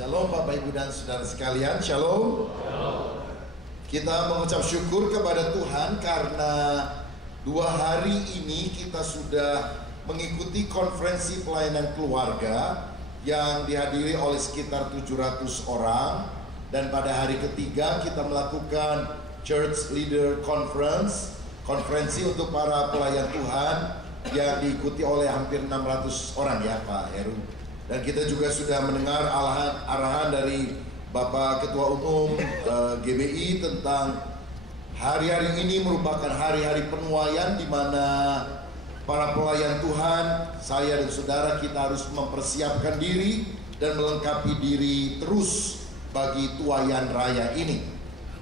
Shalom Bapak Ibu dan Saudara sekalian, Shalom. Shalom. Kita mengucap syukur kepada Tuhan karena 2 hari ini kita sudah mengikuti konferensi pelayanan keluarga yang dihadiri oleh sekitar 700 orang. Dan pada hari ketiga kita melakukan Church Leader Conference, konferensi untuk para pelayan Tuhan yang diikuti oleh hampir 600 orang ya Pak Heru. Dan kita juga sudah mendengar arahan dari Bapak Ketua Umum GBI tentang hari-hari ini merupakan hari-hari penuaian di mana para pelayan Tuhan, saya dan saudara, kita harus mempersiapkan diri dan melengkapi diri terus bagi tuaian raya ini.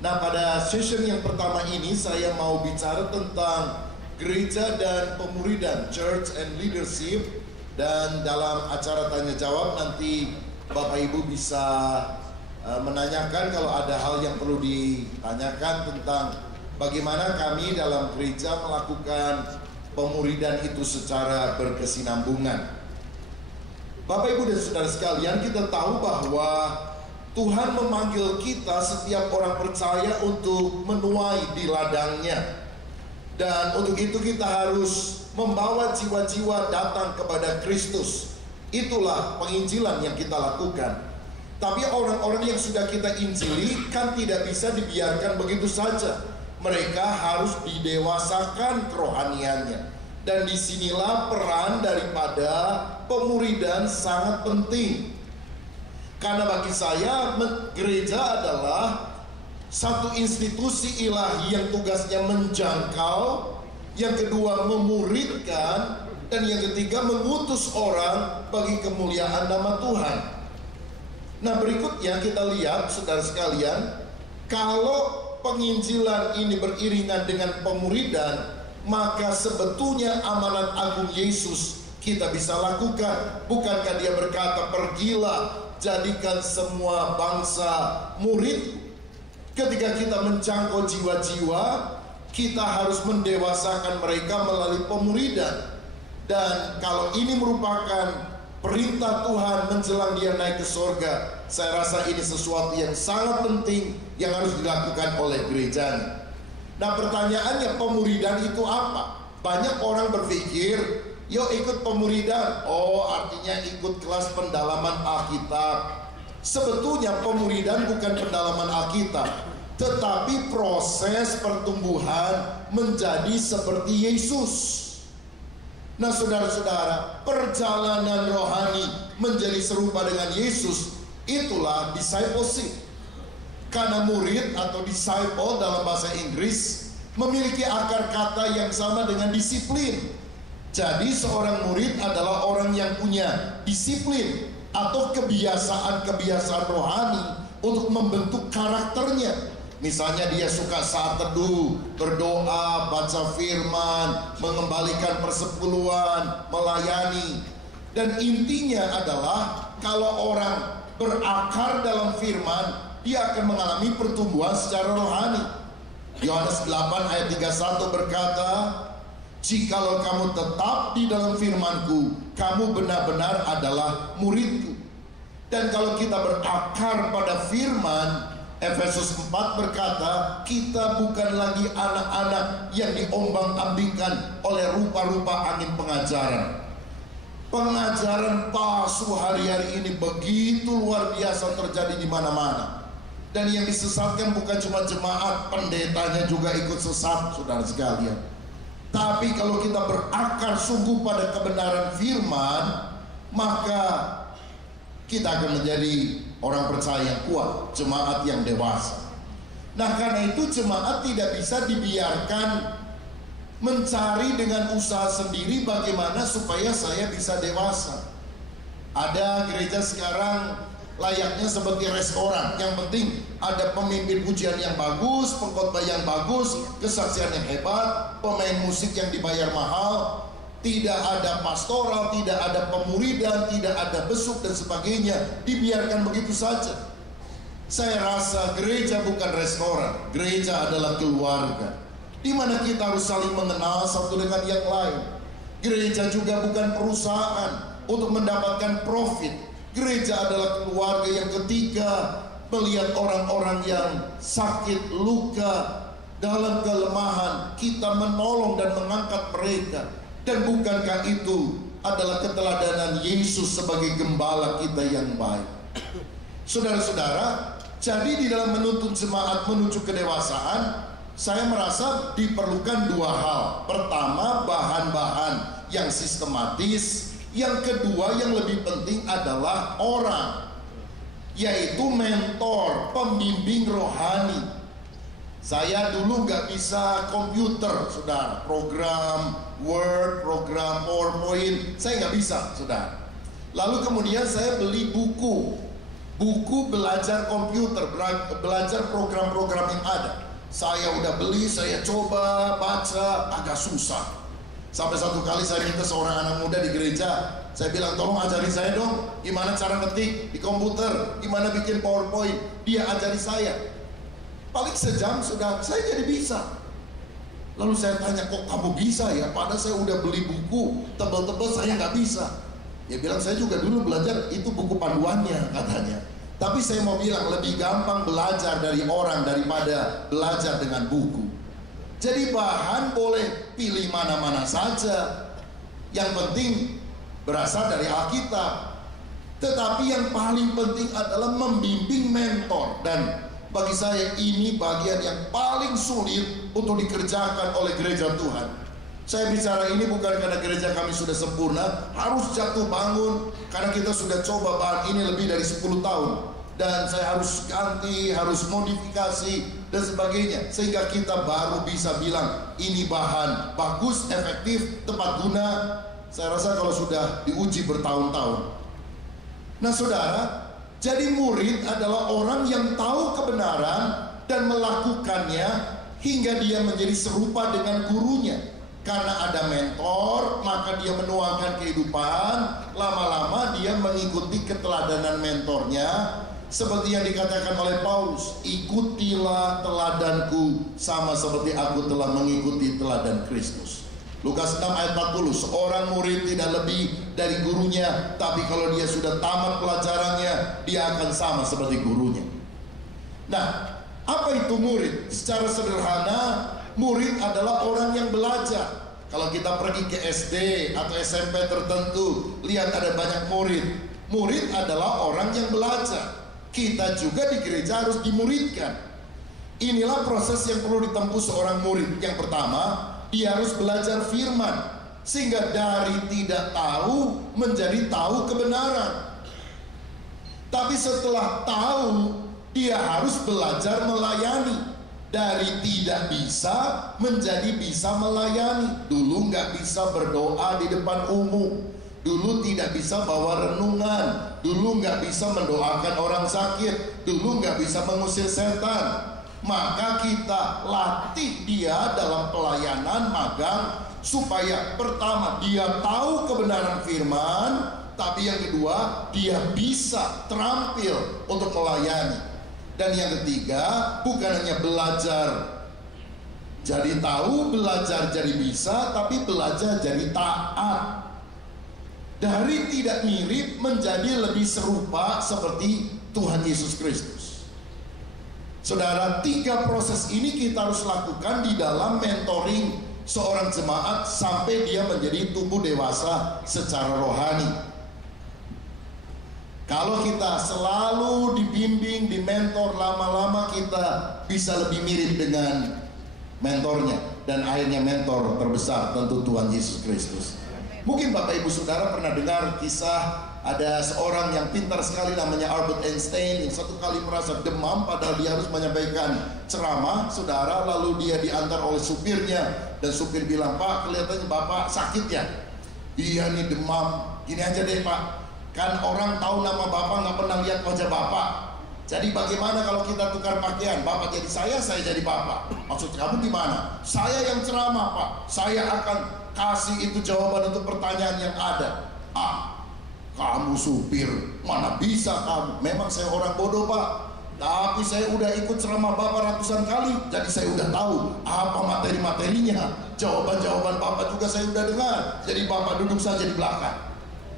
Nah, pada session yang pertama ini saya mau bicara tentang gereja dan pemuridan, church and leadership. Dan dalam acara tanya jawab nanti Bapak Ibu bisa menanyakan kalau ada hal yang perlu ditanyakan tentang bagaimana kami dalam gereja melakukan pemuridan itu secara berkesinambungan. Bapak Ibu dan Saudara sekalian, kita tahu bahwa Tuhan memanggil kita setiap orang percaya untuk menuai di ladangnya. Dan untuk itu kita harus membawa jiwa-jiwa datang kepada Kristus. Itulah penginjilan yang kita lakukan. Tapi orang-orang yang sudah kita injili kan tidak bisa dibiarkan begitu saja. Mereka harus didewasakan kerohaniannya. Dan disinilah peran daripada pemuridan sangat penting. Karena bagi saya gereja adalah satu institusi ilahi yang tugasnya menjangkau, yang kedua memuridkan, dan yang ketiga mengutus orang bagi kemuliaan nama Tuhan. Nah, berikutnya kita lihat saudara sekalian, kalau penginjilan ini beriringan dengan pemuridan, maka sebetulnya amanat agung Yesus kita bisa lakukan. Bukankah dia berkata, pergilah jadikan semua bangsa murid. Ketika kita menjangkau jiwa-jiwa, kita harus mendewasakan mereka melalui pemuridan. Dan kalau ini merupakan perintah Tuhan menjelang dia naik ke sorga, saya rasa ini sesuatu yang sangat penting yang harus dilakukan oleh gerejanya. Nah, pertanyaannya, pemuridan itu apa? Banyak orang berpikir, yuk ikut pemuridan, oh artinya ikut kelas pendalaman Alkitab. Sebetulnya pemuridan bukan pendalaman Alkitab, tetapi proses pertumbuhan menjadi seperti Yesus. Nah, saudara-saudara, perjalanan rohani menjadi serupa dengan Yesus, itulah discipleship. Karena murid atau disciple dalam bahasa Inggris memiliki akar kata yang sama dengan disiplin. Jadi seorang murid adalah orang yang punya disiplin atau kebiasaan-kebiasaan rohani untuk membentuk karakternya. Misalnya dia suka saat teduh, berdoa, baca firman, mengembalikan persepuluhan, melayani. Dan intinya adalah kalau orang berakar dalam firman, dia akan mengalami pertumbuhan secara rohani. Yohanes 8 ayat 31 berkata, jikalau kamu tetap di dalam firman-Ku, kamu benar-benar adalah murid-Ku. Dan kalau kita berakar pada firman, Efesus 4 berkata, kita bukan lagi anak-anak yang diombang-ambingkan oleh rupa-rupa angin pengajaran. Pengajaran palsu hari-hari ini begitu luar biasa terjadi di mana-mana. Dan yang disesatkan bukan cuma jemaat, pendetanya juga ikut sesat, saudara sekalian. Tapi kalau kita berakar sungguh pada kebenaran firman, maka kita akan menjadi orang percaya yang kuat, jemaat yang dewasa. Nah, karena itu jemaat tidak bisa dibiarkan mencari dengan usaha sendiri bagaimana supaya saya bisa dewasa. Ada gereja sekarang layaknya seperti restoran, yang penting ada pemimpin pujian yang bagus, pengkhotbah yang bagus, kesaksian yang hebat, pemain musik yang dibayar mahal. Tidak ada pastoral, tidak ada pemuridan, tidak ada besuk dan sebagainya, dibiarkan begitu saja. Saya rasa gereja bukan restoran, gereja adalah keluarga, di mana kita harus saling mengenal satu dengan yang lain. Gereja juga bukan perusahaan untuk mendapatkan profit, Gereja adalah keluarga yang ketika melihat orang-orang yang sakit, luka, dalam kelemahan, kita menolong dan mengangkat mereka. Dan bukankah itu adalah keteladanan Yesus sebagai gembala kita yang baik? Saudara-saudara, jadi di dalam menuntun jemaat menuju kedewasaan, saya merasa diperlukan dua hal. Pertama, bahan-bahan yang sistematis. Yang kedua, yang lebih penting adalah orang, yaitu mentor, pembimbing rohani. Saya dulu nggak bisa komputer, saudara. Program Word, program PowerPoint, saya nggak bisa, saudara. Lalu kemudian saya beli buku belajar komputer, belajar program-program yang ada. Saya udah beli, saya coba baca, agak susah. Sampai satu kali saya minta seorang anak muda di gereja, saya bilang, tolong ajarin saya dong gimana cara ngetik di komputer, gimana bikin PowerPoint. Dia ajari saya. Paling sejam sudah saya jadi bisa. Lalu saya tanya, kok kamu bisa ya? Padahal saya udah beli buku tebal-tebal, saya nggak bisa. Dia bilang, saya juga dulu belajar, itu buku panduannya katanya. Tapi saya mau bilang, lebih gampang belajar dari orang daripada belajar dengan buku. Jadi bahan boleh pilih mana-mana saja, yang penting berasal dari Alkitab. Tetapi yang paling penting adalah membimbing mentor. Dan bagi saya ini bagian yang paling sulit untuk dikerjakan oleh gereja Tuhan. Saya bicara ini bukan karena gereja kami sudah sempurna, harus jatuh bangun, karena kita sudah coba bahan ini lebih dari 10 tahun. Dan saya harus ganti, harus modifikasi dan sebagainya, sehingga kita baru bisa bilang ini bahan bagus, efektif, tepat guna. Saya rasa kalau sudah diuji bertahun-tahun. Nah saudara, jadi murid adalah orang yang tahu kebenaran dan melakukannya hingga dia menjadi serupa dengan gurunya. Karena ada mentor, maka dia menuangkan kehidupan. Lama-lama dia mengikuti keteladanan mentornya. Seperti yang dikatakan oleh Paulus, ikutilah teladanku sama seperti aku telah mengikuti teladan Kristus. Lukas 6 ayat 40, seorang murid tidak lebih dari gurunya, tapi kalau dia sudah tamat pelajarannya, dia akan sama seperti gurunya. Nah, apa itu murid? Secara sederhana, murid adalah orang yang belajar. Kalau kita pergi ke SD atau SMP tertentu, lihat ada banyak murid. Murid adalah orang yang belajar. Kita juga di gereja harus dimuridkan. Inilah proses yang perlu ditempuh seorang murid. Yang pertama, dia harus belajar firman, sehingga dari tidak tahu menjadi tahu kebenaran. Tapi setelah tahu, dia harus belajar melayani. Dari tidak bisa menjadi bisa melayani. Dulu nggak bisa berdoa di depan umum, dulu tidak bisa bawa renungan, dulu nggak bisa mendoakan orang sakit, dulu nggak bisa mengusir setan. Maka kita latih dia dalam pelayanan magang, supaya pertama dia tahu kebenaran firman, tapi yang kedua dia bisa terampil untuk melayani. Dan yang ketiga, bukan hanya belajar jadi tahu, belajar jadi bisa, tapi belajar jadi taat. Dari tidak mirip menjadi lebih serupa seperti Tuhan Yesus Kristus. Saudara, 3 proses ini kita harus lakukan di dalam mentoring seorang jemaat sampai dia menjadi tumbuh dewasa secara rohani. Kalau kita selalu dibimbing, dimentor, lama-lama kita bisa lebih mirip dengan mentornya. Dan akhirnya mentor terbesar tentu Tuhan Yesus Kristus. Mungkin Bapak Ibu Saudara pernah dengar kisah ada seorang yang pintar sekali namanya Albert Einstein, yang satu kali merasa demam padahal dia harus menyampaikan ceramah, saudara. Lalu dia diantar oleh supirnya, dan supir bilang, "Pak, kelihatannya Bapak sakit ya?" "Iya nih demam." "Gini aja deh Pak, kan orang tahu nama Bapak nggak pernah lihat wajah Bapak. Jadi bagaimana kalau kita tukar pakaian? Bapak jadi saya jadi Bapak." "Maksud kamu gimana?" "Saya yang ceramah Pak, saya akan kasih itu jawaban untuk pertanyaan yang ada." "Ah, kamu supir, mana bisa kamu?" "Memang saya orang bodoh Pak, tapi saya udah ikut ceramah Bapak ratusan kali, jadi saya udah tahu apa materi-materinya. Jawaban-jawaban Bapak juga saya udah dengar, jadi Bapak duduk saja di belakang."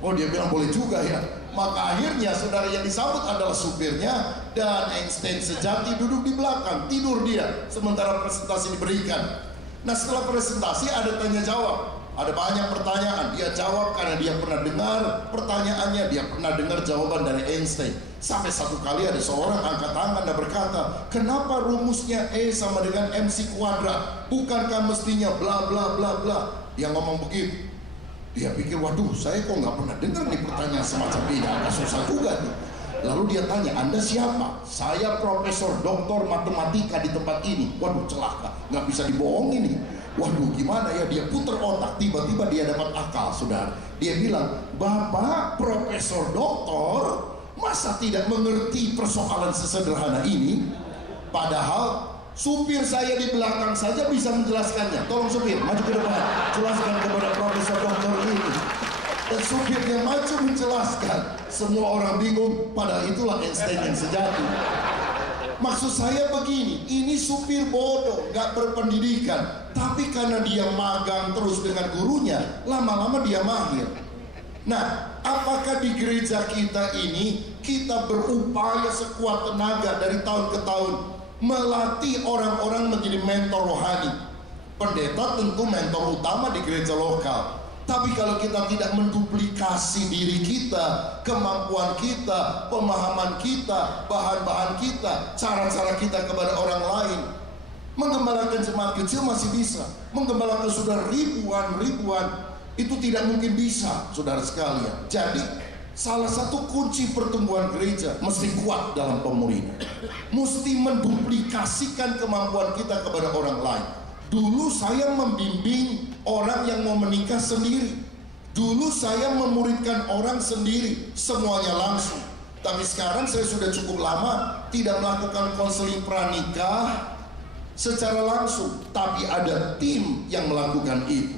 Oh, dia bilang boleh juga ya. Maka akhirnya saudara yang disambut adalah supirnya, dan Einstein sejati duduk di belakang, tidur dia sementara presentasi diberikan. Nah, setelah presentasi ada tanya jawab, ada banyak pertanyaan. Dia jawab karena dia pernah dengar pertanyaannya, dia pernah dengar jawaban dari Einstein. Sampai satu kali ada seorang angkat tangan dan berkata, kenapa rumusnya E sama dengan MC kuadrat? Bukankah mestinya bla bla bla bla? Dia ngomong begitu. Dia pikir, waduh, saya kok nggak pernah dengar nih pertanyaan semacam ini, agak susah juga nih. Lalu dia tanya, Anda siapa? Saya profesor doktor matematika di tempat ini. Waduh, celaka, nggak bisa dibohongin nih. Waduh, gimana ya? Dia putar otak, tiba-tiba dia dapat akal, saudara. Dia bilang, Bapak profesor doktor, masa tidak mengerti persoalan sesederhana ini? Padahal supir saya di belakang saja bisa menjelaskannya. Tolong supir, maju ke depan, jelaskan kepada profesor doktor ini. Dan supirnya maju menjelaskan. Semua orang bingung, padahal itulah Einstein yang sejati. Maksud saya begini, ini supir bodoh, gak berpendidikan, tapi karena dia magang terus dengan gurunya, lama-lama dia mahir. Nah, apakah di gereja kita ini kita berupaya sekuat tenaga dari tahun ke tahun melatih orang-orang menjadi mentor rohani? Pendeta tentu mentor utama di gereja lokal. Tapi kalau kita tidak menduplikasi diri kita, kemampuan kita, pemahaman kita, bahan-bahan kita, cara-cara kita kepada orang lain, menggembalakan jemaat kecil masih bisa, menggembalakan sudah ribuan, itu tidak mungkin bisa, saudara sekalian. Jadi, salah satu kunci pertumbuhan gereja mesti kuat dalam pemuridan, mesti menduplikasikan kemampuan kita kepada orang lain. Dulu saya membimbing orang yang mau menikah sendiri. Dulu saya memuridkan orang sendiri, semuanya langsung. Tapi sekarang saya sudah cukup lama tidak melakukan konseling pranikah secara langsung. Tapi ada tim yang melakukan itu.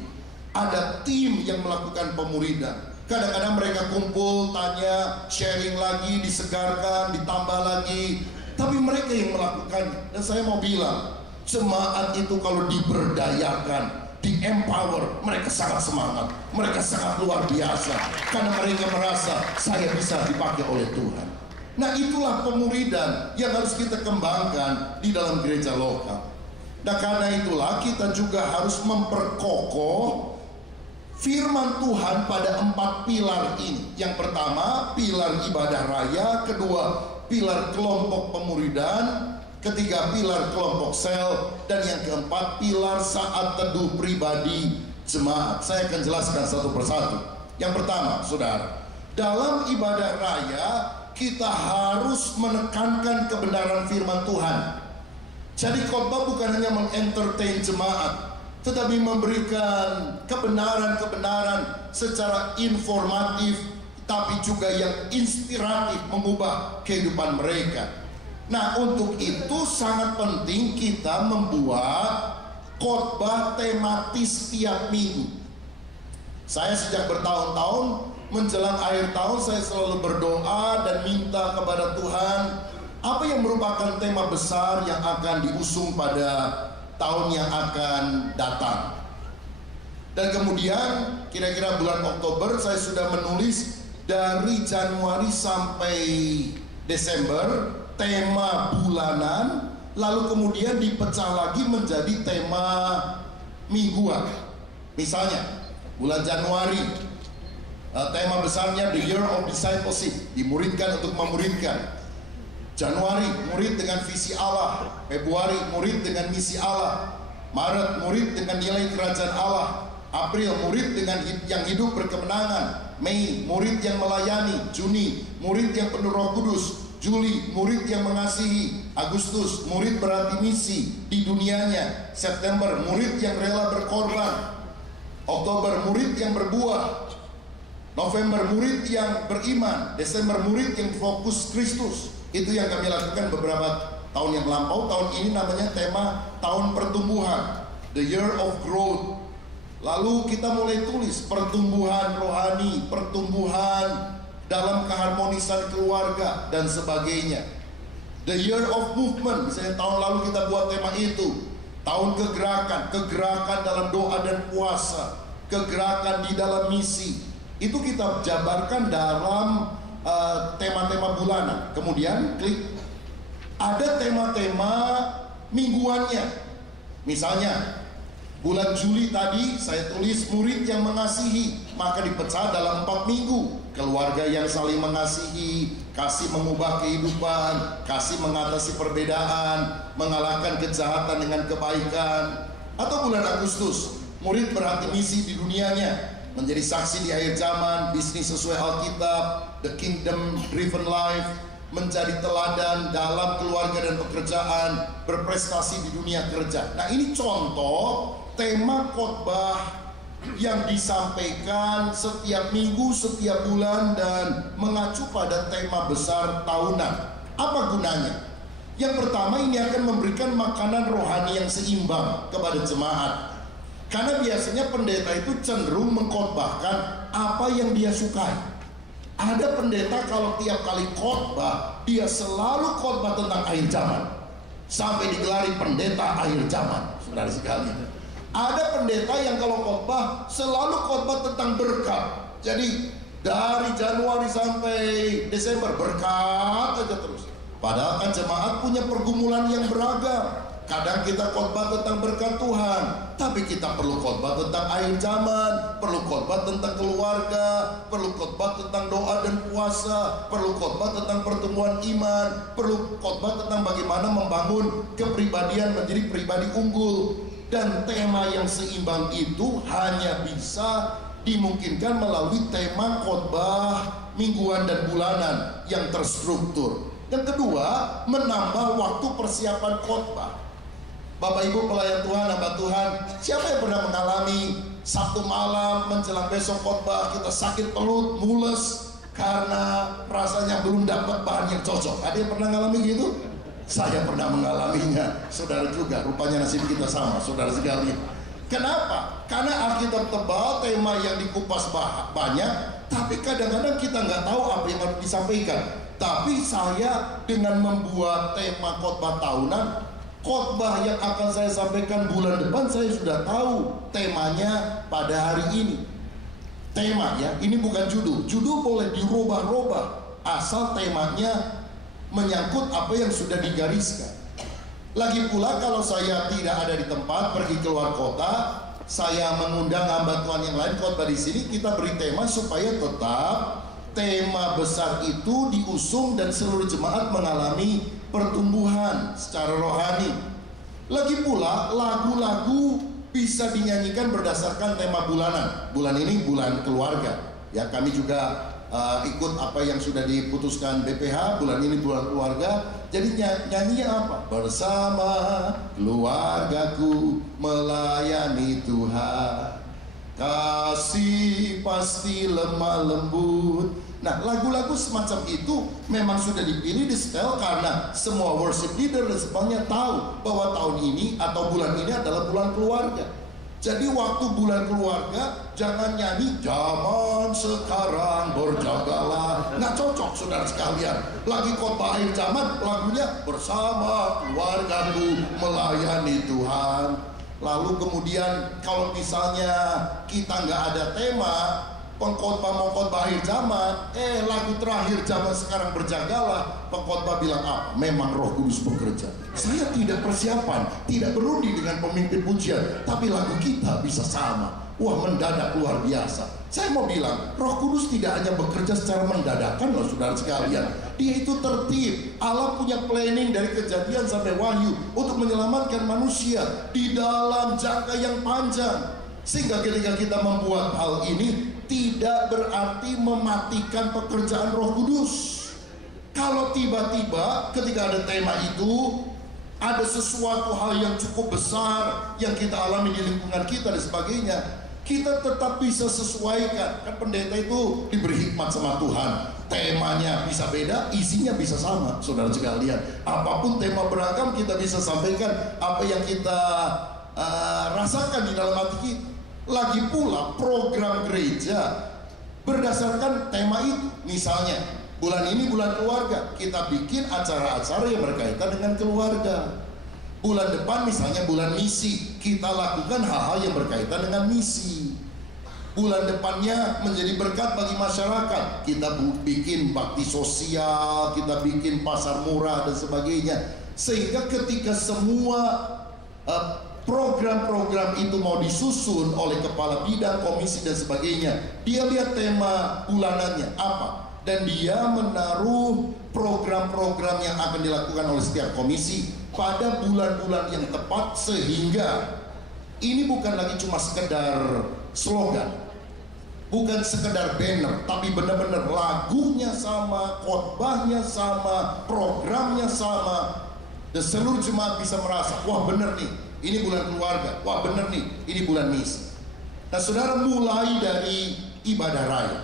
Ada tim yang melakukan pemuridan. Kadang-kadang mereka kumpul, tanya, sharing lagi, disegarkan, ditambah lagi. Tapi mereka yang melakukan. Dan saya mau bilang, jemaat itu kalau diberdayakan, di-empower, mereka sangat semangat, mereka sangat luar biasa, karena mereka merasa saya bisa dipakai oleh Tuhan. Nah, itulah pemuridan yang harus kita kembangkan di dalam gereja lokal. Nah, karena itulah kita juga harus memperkokoh firman Tuhan pada 4 pilar ini. Yang pertama, pilar ibadah raya. Kedua, pilar kelompok pemuridan. Ketiga, pilar kelompok sel. Dan yang keempat, pilar saat teduh pribadi jemaat. Saya akan jelaskan satu persatu. Yang pertama, saudara, dalam ibadah raya kita harus menekankan kebenaran firman Tuhan. Jadi khotbah bukan hanya mengentertain jemaat, tetapi memberikan kebenaran-kebenaran secara informatif, tapi juga yang inspiratif, mengubah kehidupan mereka. Nah, untuk itu sangat penting kita membuat khotbah tematis tiap minggu. Saya sejak bertahun-tahun menjelang akhir tahun saya selalu berdoa dan minta kepada Tuhan apa yang merupakan tema besar yang akan diusung pada tahun yang akan datang. Dan kemudian kira-kira bulan Oktober saya sudah menulis dari Januari sampai Desember tema bulanan, lalu kemudian dipecah lagi menjadi tema mingguan. Misalnya bulan Januari tema besarnya The Year of Discipleship, dimuridkan untuk memuridkan. Januari murid dengan visi Allah, Februari murid dengan misi Allah, Maret murid dengan nilai kerajaan Allah, April murid dengan yang hidup berkemenangan, Mei murid yang melayani, Juni murid yang penuh Roh Kudus, Juli murid yang mengasihi, Agustus murid berarti misi di dunianya, September murid yang rela berkorban, Oktober murid yang berbuah, November murid yang beriman, Desember murid yang fokus Kristus. Itu yang kami lakukan beberapa tahun yang lampau. Tahun ini namanya tema tahun pertumbuhan, The Year of Growth. Lalu kita mulai tulis pertumbuhan rohani, pertumbuhan dalam keharmonisan keluarga dan sebagainya. The Year of Movement, misalnya tahun lalu kita buat tema itu. Tahun kegerakan, kegerakan dalam doa dan puasa, kegerakan di dalam misi, Itu kita jabarkan dalam tema-tema bulanan. Kemudian klik, ada tema-tema mingguannya. Misalnya bulan Juli tadi saya tulis murid yang mengasihi, maka dipecah dalam 4 minggu. Keluarga yang saling mengasihi, kasih mengubah kehidupan, kasih mengatasi perbedaan, mengalahkan kejahatan dengan kebaikan. Atau bulan Agustus, murid berhati misi di dunianya, menjadi saksi di akhir zaman, bisnis sesuai Alkitab, the kingdom driven life, menjadi teladan dalam keluarga dan pekerjaan, berprestasi di dunia kerja. Nah, ini contoh tema khotbah yang disampaikan setiap minggu, setiap bulan, dan mengacu pada tema besar tahunan. Apa gunanya? Yang pertama, ini akan memberikan makanan rohani yang seimbang kepada jemaat. Karena biasanya pendeta itu cenderung mengkhotbahkan apa yang dia sukai. Ada pendeta kalau tiap kali khotbah, dia selalu khotbah tentang akhir zaman, sampai digelari pendeta akhir zaman, saudara sekalian. Ada pendeta yang kalau khotbah selalu khotbah tentang berkat. Jadi dari Januari sampai Desember berkat aja terus. Padahal kan jemaat punya pergumulan yang beragam. Kadang kita khotbah tentang berkat Tuhan, tapi kita perlu khotbah tentang akhir zaman, perlu khotbah tentang keluarga, perlu khotbah tentang doa dan puasa, perlu khotbah tentang pertumbuhan iman, perlu khotbah tentang bagaimana membangun kepribadian menjadi pribadi unggul. Dan tema yang seimbang itu hanya bisa dimungkinkan melalui tema khotbah mingguan dan bulanan yang terstruktur. Yang kedua, menambah waktu persiapan khotbah. Bapak Ibu pelayan Tuhan, hamba Tuhan, siapa yang pernah mengalami Sabtu malam menjelang besok khotbah kita sakit perut, mules karena rasanya belum dapat bahan yang cocok? Ada yang pernah mengalami gitu? Saya pernah mengalaminya, saudara juga. Rupanya nasib kita sama, saudara sekalian. Kenapa? Karena Alkitab tebal, tema yang dikupas banyak, tapi kadang-kadang kita nggak tahu apa yang harus disampaikan. Tapi saya dengan membuat tema khotbah tahunan, khotbah yang akan saya sampaikan bulan depan, saya sudah tahu temanya pada hari ini. Tema ya, ini bukan judul. Judul boleh dirubah-rubah, asal temanya menyangkut apa yang sudah digariskan. Lagi pula kalau saya tidak ada di tempat, pergi keluar kota, saya mengundang hamba Tuhan yang lain khotbah di sini, kita beri tema supaya tetap tema besar itu diusung dan seluruh jemaat mengalami pertumbuhan secara rohani. Lagi pula lagu-lagu bisa dinyanyikan berdasarkan tema bulanan. Bulan ini bulan keluarga. Ya, kami juga ikut apa yang sudah diputuskan BPH, bulan ini bulan keluarga. Jadi nyanyinya apa? Bersama keluargaku melayani Tuhan, kasih pasti lemah lembut. Nah, lagu-lagu semacam itu memang sudah dipilih di setel karena semua worship leader dan sebagainya tahu bahwa tahun ini atau bulan ini adalah bulan keluarga. Jadi waktu bulan keluarga jangan nyanyi zaman sekarang berjagalah, nggak cocok saudara sekalian. Lagi khotbah akhir zaman, lagunya bersama keluargaku melayani Tuhan. Lalu kemudian kalau misalnya kita nggak ada tema, pengkhotbah mau khotbah akhir zaman, lagu terakhir zaman sekarang berjagalah, pengkhotbah bilang apa? Memang Roh Kudus bekerja. Saya tidak persiapan, tidak berundi dengan pemimpin pujian, tapi lagu kita bisa sama. Wah, mendadak luar biasa. Saya mau bilang, Roh Kudus tidak hanya bekerja secara mendadakan loh saudara sekalian. Dia itu tertib. Allah punya planning dari Kejadian sampai Wahyu untuk menyelamatkan manusia di dalam jangka yang panjang. Sehingga ketika kita membuat hal ini, tidak berarti mematikan pekerjaan Roh Kudus. Kalau tiba-tiba ketika ada tema itu, ada sesuatu hal yang cukup besar yang kita alami di lingkungan kita dan sebagainya, kita tetap bisa sesuaikan. Kan pendeta itu diberi hikmat sama Tuhan. Temanya bisa beda, isinya bisa sama, saudara sekalian. Apapun tema beragam, kita bisa sampaikan apa yang kita rasakan di dalam hati kita. Lagi pula program gereja berdasarkan tema itu. Misalnya bulan ini bulan keluarga, kita bikin acara-acara yang berkaitan dengan keluarga. Bulan depan misalnya bulan misi, kita lakukan hal-hal yang berkaitan dengan misi. Bulan depannya menjadi berkat bagi masyarakat. Kita bikin bakti sosial, kita bikin pasar murah dan sebagainya. Sehingga ketika semua program-program itu mau disusun oleh kepala bidang, komisi dan sebagainya, dia lihat tema bulanannya apa, dan dia menaruh program-program yang akan dilakukan oleh setiap komisi pada bulan-bulan yang tepat, sehingga ini bukan lagi cuma sekedar slogan, bukan sekedar banner, tapi benar-benar lagunya sama, khotbahnya sama, programnya sama, dan seluruh jemaat bisa merasa, wah bener nih, ini bulan keluarga, wah bener nih, ini bulan misi. Nah saudara, mulai dari ibadah raya,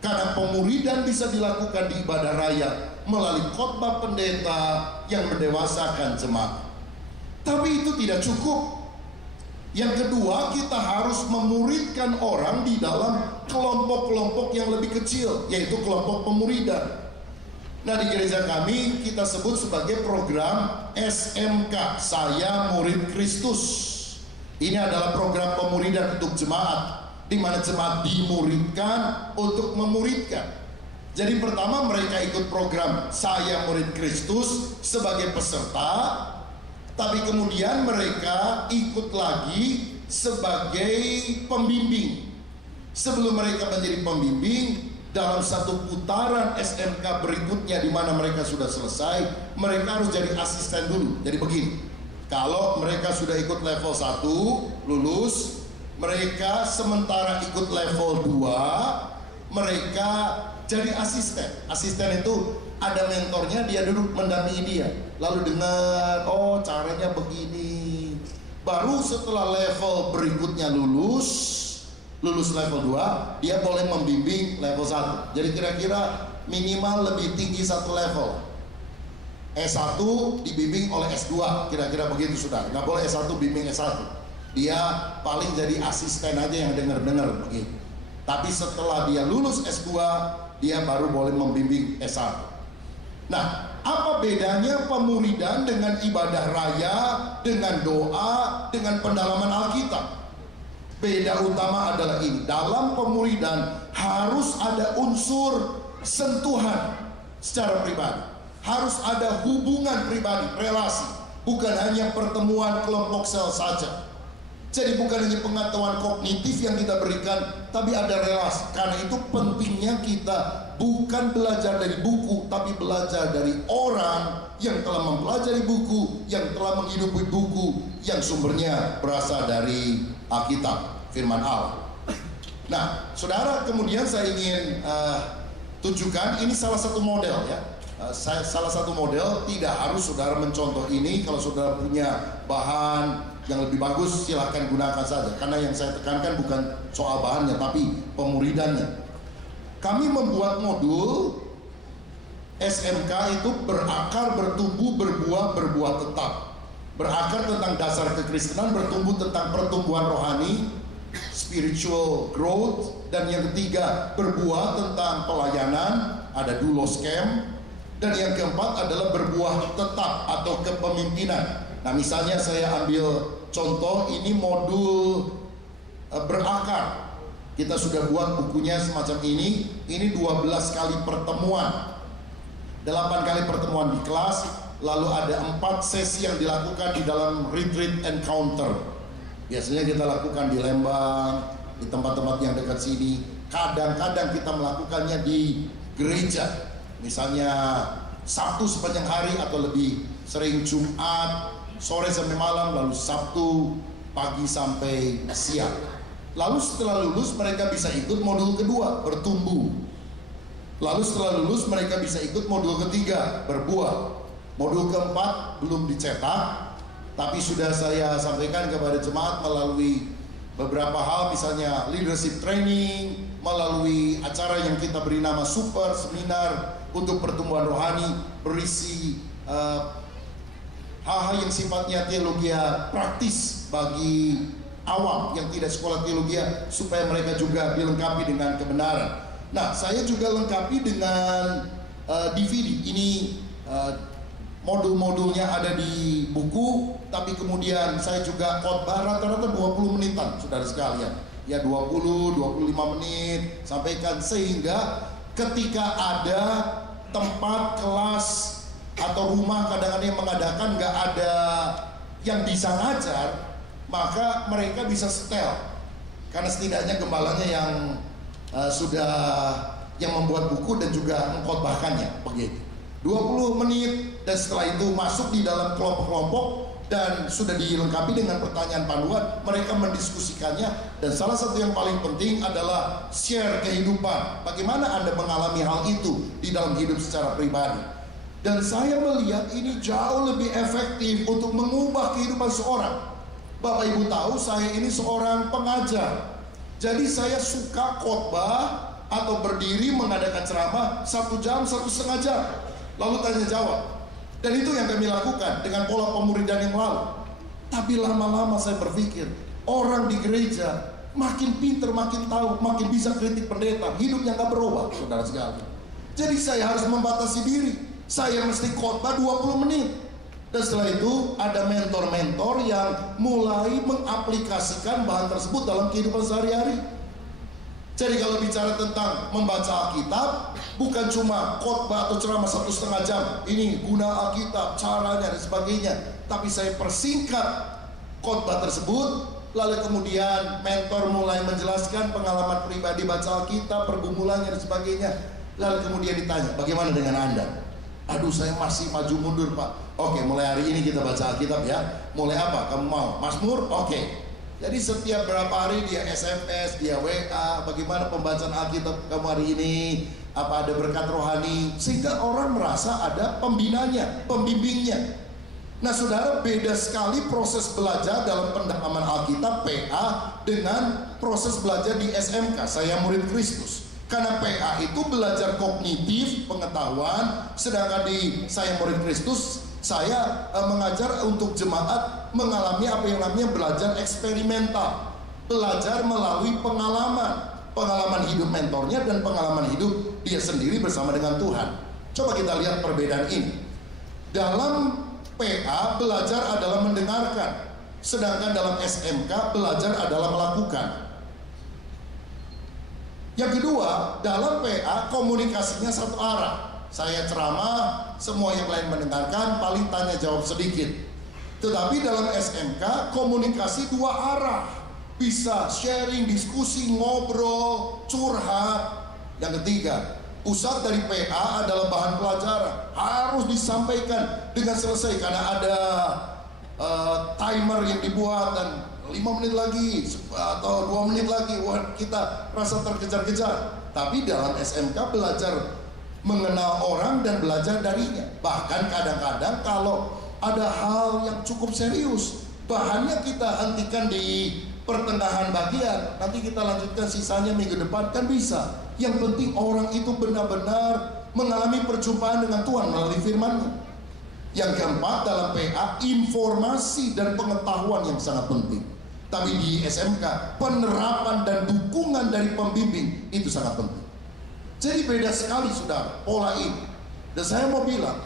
karena pemuridan bisa dilakukan di ibadah raya melalui khotbah pendeta yang mendewasakan jemaat. Tapi itu tidak cukup. Yang kedua, kita harus memuridkan orang di dalam kelompok-kelompok yang lebih kecil, yaitu kelompok pemuridan. Nah di gereja kami kita sebut sebagai program SMK, Saya Murid Kristus. Ini adalah program pemuridan untuk jemaat, di mana jemaat dimuridkan untuk memuridkan. Jadi pertama mereka ikut program Saya Murid Kristus sebagai peserta, tapi kemudian mereka ikut lagi sebagai pembimbing. Sebelum mereka menjadi pembimbing, dalam satu putaran SMK berikutnya di mana mereka sudah selesai, mereka harus jadi asisten dulu. Jadi begini, kalau mereka sudah ikut level 1, lulus, mereka sementara ikut level 2, mereka jadi asisten. Asisten itu ada mentornya, dia duduk mendampingi dia, lalu dengar, oh caranya begini. Baru setelah level berikutnya lulus level 2, dia boleh membimbing level 1. Jadi kira-kira minimal lebih tinggi satu level. S1 dibimbing oleh S2, kira-kira begitu sudah. Nggak boleh S1 bimbing S1. Dia paling jadi asisten aja yang dengar-dengar begitu. Tapi setelah dia lulus S2, dia baru boleh membimbing S1. Nah, apa bedanya pemuridan dengan ibadah raya, dengan doa, dengan pendalaman Alkitab? Beda utama adalah ini, dalam pemuridan harus ada unsur sentuhan secara pribadi, harus ada hubungan pribadi, relasi, bukan hanya pertemuan kelompok sel saja. Jadi bukan hanya pengetahuan kognitif yang kita berikan, tapi ada relasi. Karena itu pentingnya kita bukan belajar dari buku, tapi belajar dari orang yang telah mempelajari buku, yang telah menghidupi buku, yang sumbernya berasal dari Alkitab, firman Allah. Nah, saudara, kemudian saya ingin tunjukkan ini salah satu model ya. Salah satu model, tidak harus saudara mencontoh ini. Kalau saudara punya bahan yang lebih bagus, silahkan gunakan saja. Karena yang saya tekankan bukan soal bahannya, tapi pemuridannya. Kami membuat modul SMK itu berakar, bertumbuh, berbuah tetap. Berakar tentang dasar kekristenan, bertumbuh tentang pertumbuhan rohani, spiritual growth, dan yang ketiga berbuah tentang pelayanan, ada doulos camp, dan yang keempat adalah berbuah tetap atau kepemimpinan. Nah, misalnya saya ambil contoh, ini modul berakar. Kita sudah buat bukunya semacam ini 12 kali pertemuan, 8 kali pertemuan di kelas, lalu ada 4 sesi yang dilakukan di dalam retreat encounter. Biasanya kita lakukan di Lembang, di tempat-tempat yang dekat sini. Kadang-kadang kita melakukannya di gereja, misalnya Sabtu sepanjang hari, atau lebih sering Jumat sore sampai malam, lalu Sabtu pagi sampai siang. Lalu setelah lulus mereka bisa ikut modul kedua, bertumbuh. Lalu setelah lulus mereka bisa ikut modul ketiga, berbuah. Modul keempat belum dicetak, tapi sudah saya sampaikan kepada jemaat melalui beberapa hal, misalnya leadership training, melalui acara yang kita beri nama super seminar untuk pertumbuhan rohani, berisi hal-hal yang sifatnya teologi praktis bagi awam yang tidak sekolah teologi, supaya mereka juga dilengkapi dengan kebenaran. Nah, saya juga lengkapi dengan DVD. Ini modul-modulnya ada di buku, tapi kemudian saya juga khotbah rata-rata 20 menitan, saudara sekalian, ya 20-25 menit sampaikan, sehingga ketika ada tempat kelas atau rumah kadang-kadang yang mengadakan nggak ada yang bisa ngajar, maka mereka bisa setel, karena setidaknya gembalanya yang sudah yang membuat buku dan juga mengkhotbahkannya begitu. 20 menit, dan setelah itu masuk di dalam kelompok-kelompok dan sudah dilengkapi dengan pertanyaan panduan, mereka mendiskusikannya. Dan salah satu yang paling penting adalah share kehidupan, bagaimana Anda mengalami hal itu di dalam hidup secara pribadi. Dan saya melihat ini jauh lebih efektif untuk mengubah kehidupan seorang. Bapak Ibu tahu saya ini seorang pengajar, jadi saya suka khotbah atau berdiri mengadakan ceramah 1 jam, 1,5 jam, lalu tanya jawab. Dan itu yang kami lakukan dengan pola pemuridan yang lalu. Tapi lama-lama saya berpikir, orang di gereja makin pinter, makin tahu, makin bisa kritik pendeta, hidupnya gak berubah, saudara sekali. Jadi saya harus membatasi diri, saya mesti khotbah 20 menit. Dan setelah itu ada mentor-mentor yang mulai mengaplikasikan bahan tersebut dalam kehidupan sehari-hari. Jadi kalau bicara tentang membaca Alkitab, bukan cuma khotbah atau ceramah 1,5 jam, ini guna Alkitab, caranya dan sebagainya, tapi saya persingkat khotbah tersebut, lalu kemudian mentor mulai menjelaskan pengalaman pribadi baca Alkitab, pergumulannya dan sebagainya. Lalu kemudian ditanya, bagaimana dengan Anda? Aduh, saya masih maju mundur, Pak. Oke, mulai hari ini kita baca Alkitab ya. Mulai apa? Kamu mau? Mazmur? Oke. Jadi setiap berapa hari dia SMS, dia WA, bagaimana pembacaan Alkitab kamu hari ini, apa ada berkat rohani, sehingga orang merasa ada pembinanya, pembimbingnya. Nah saudara, beda sekali proses belajar dalam pendalaman Alkitab PA dengan proses belajar di SMK, Saya Murid Kristus. Karena PA itu belajar kognitif, pengetahuan, sedangkan di Saya Murid Kristus saya mengajar untuk jemaat mengalami apa yang namanya belajar eksperimental, belajar melalui pengalaman hidup mentornya dan pengalaman hidup dia sendiri bersama dengan Tuhan. Coba kita lihat perbedaan ini. Dalam PA belajar adalah mendengarkan, sedangkan dalam SMK belajar adalah melakukan. Yang kedua, dalam PA komunikasinya satu arah. Saya ceramah, semua yang lain mendengarkan, paling tanya jawab sedikit. Tetapi dalam SMK komunikasi 2 arah, bisa sharing, diskusi, ngobrol, curhat. Yang ketiga, pusat dari PA adalah bahan pelajaran, harus disampaikan dengan selesai, karena ada timer yang dibuat, dan 5 menit lagi atau 2 menit lagi, wah, kita rasa terkejar-kejar. Tapi dalam SMK belajar mengenal orang dan belajar darinya. Bahkan kadang-kadang kalau ada hal yang cukup serius, bahannya kita hentikan di pertengahan bagian, nanti kita lanjutkan sisanya minggu depan, kan bisa. Yang penting orang itu benar-benar mengalami perjumpaan dengan Tuhan melalui firman-Nya. Yang keempat, dalam PA informasi dan pengetahuan yang sangat penting. Tapi di SMK penerapan dan dukungan dari pembimbing itu sangat penting. Jadi beda sekali saudara pola ini. Dan saya mau bilang,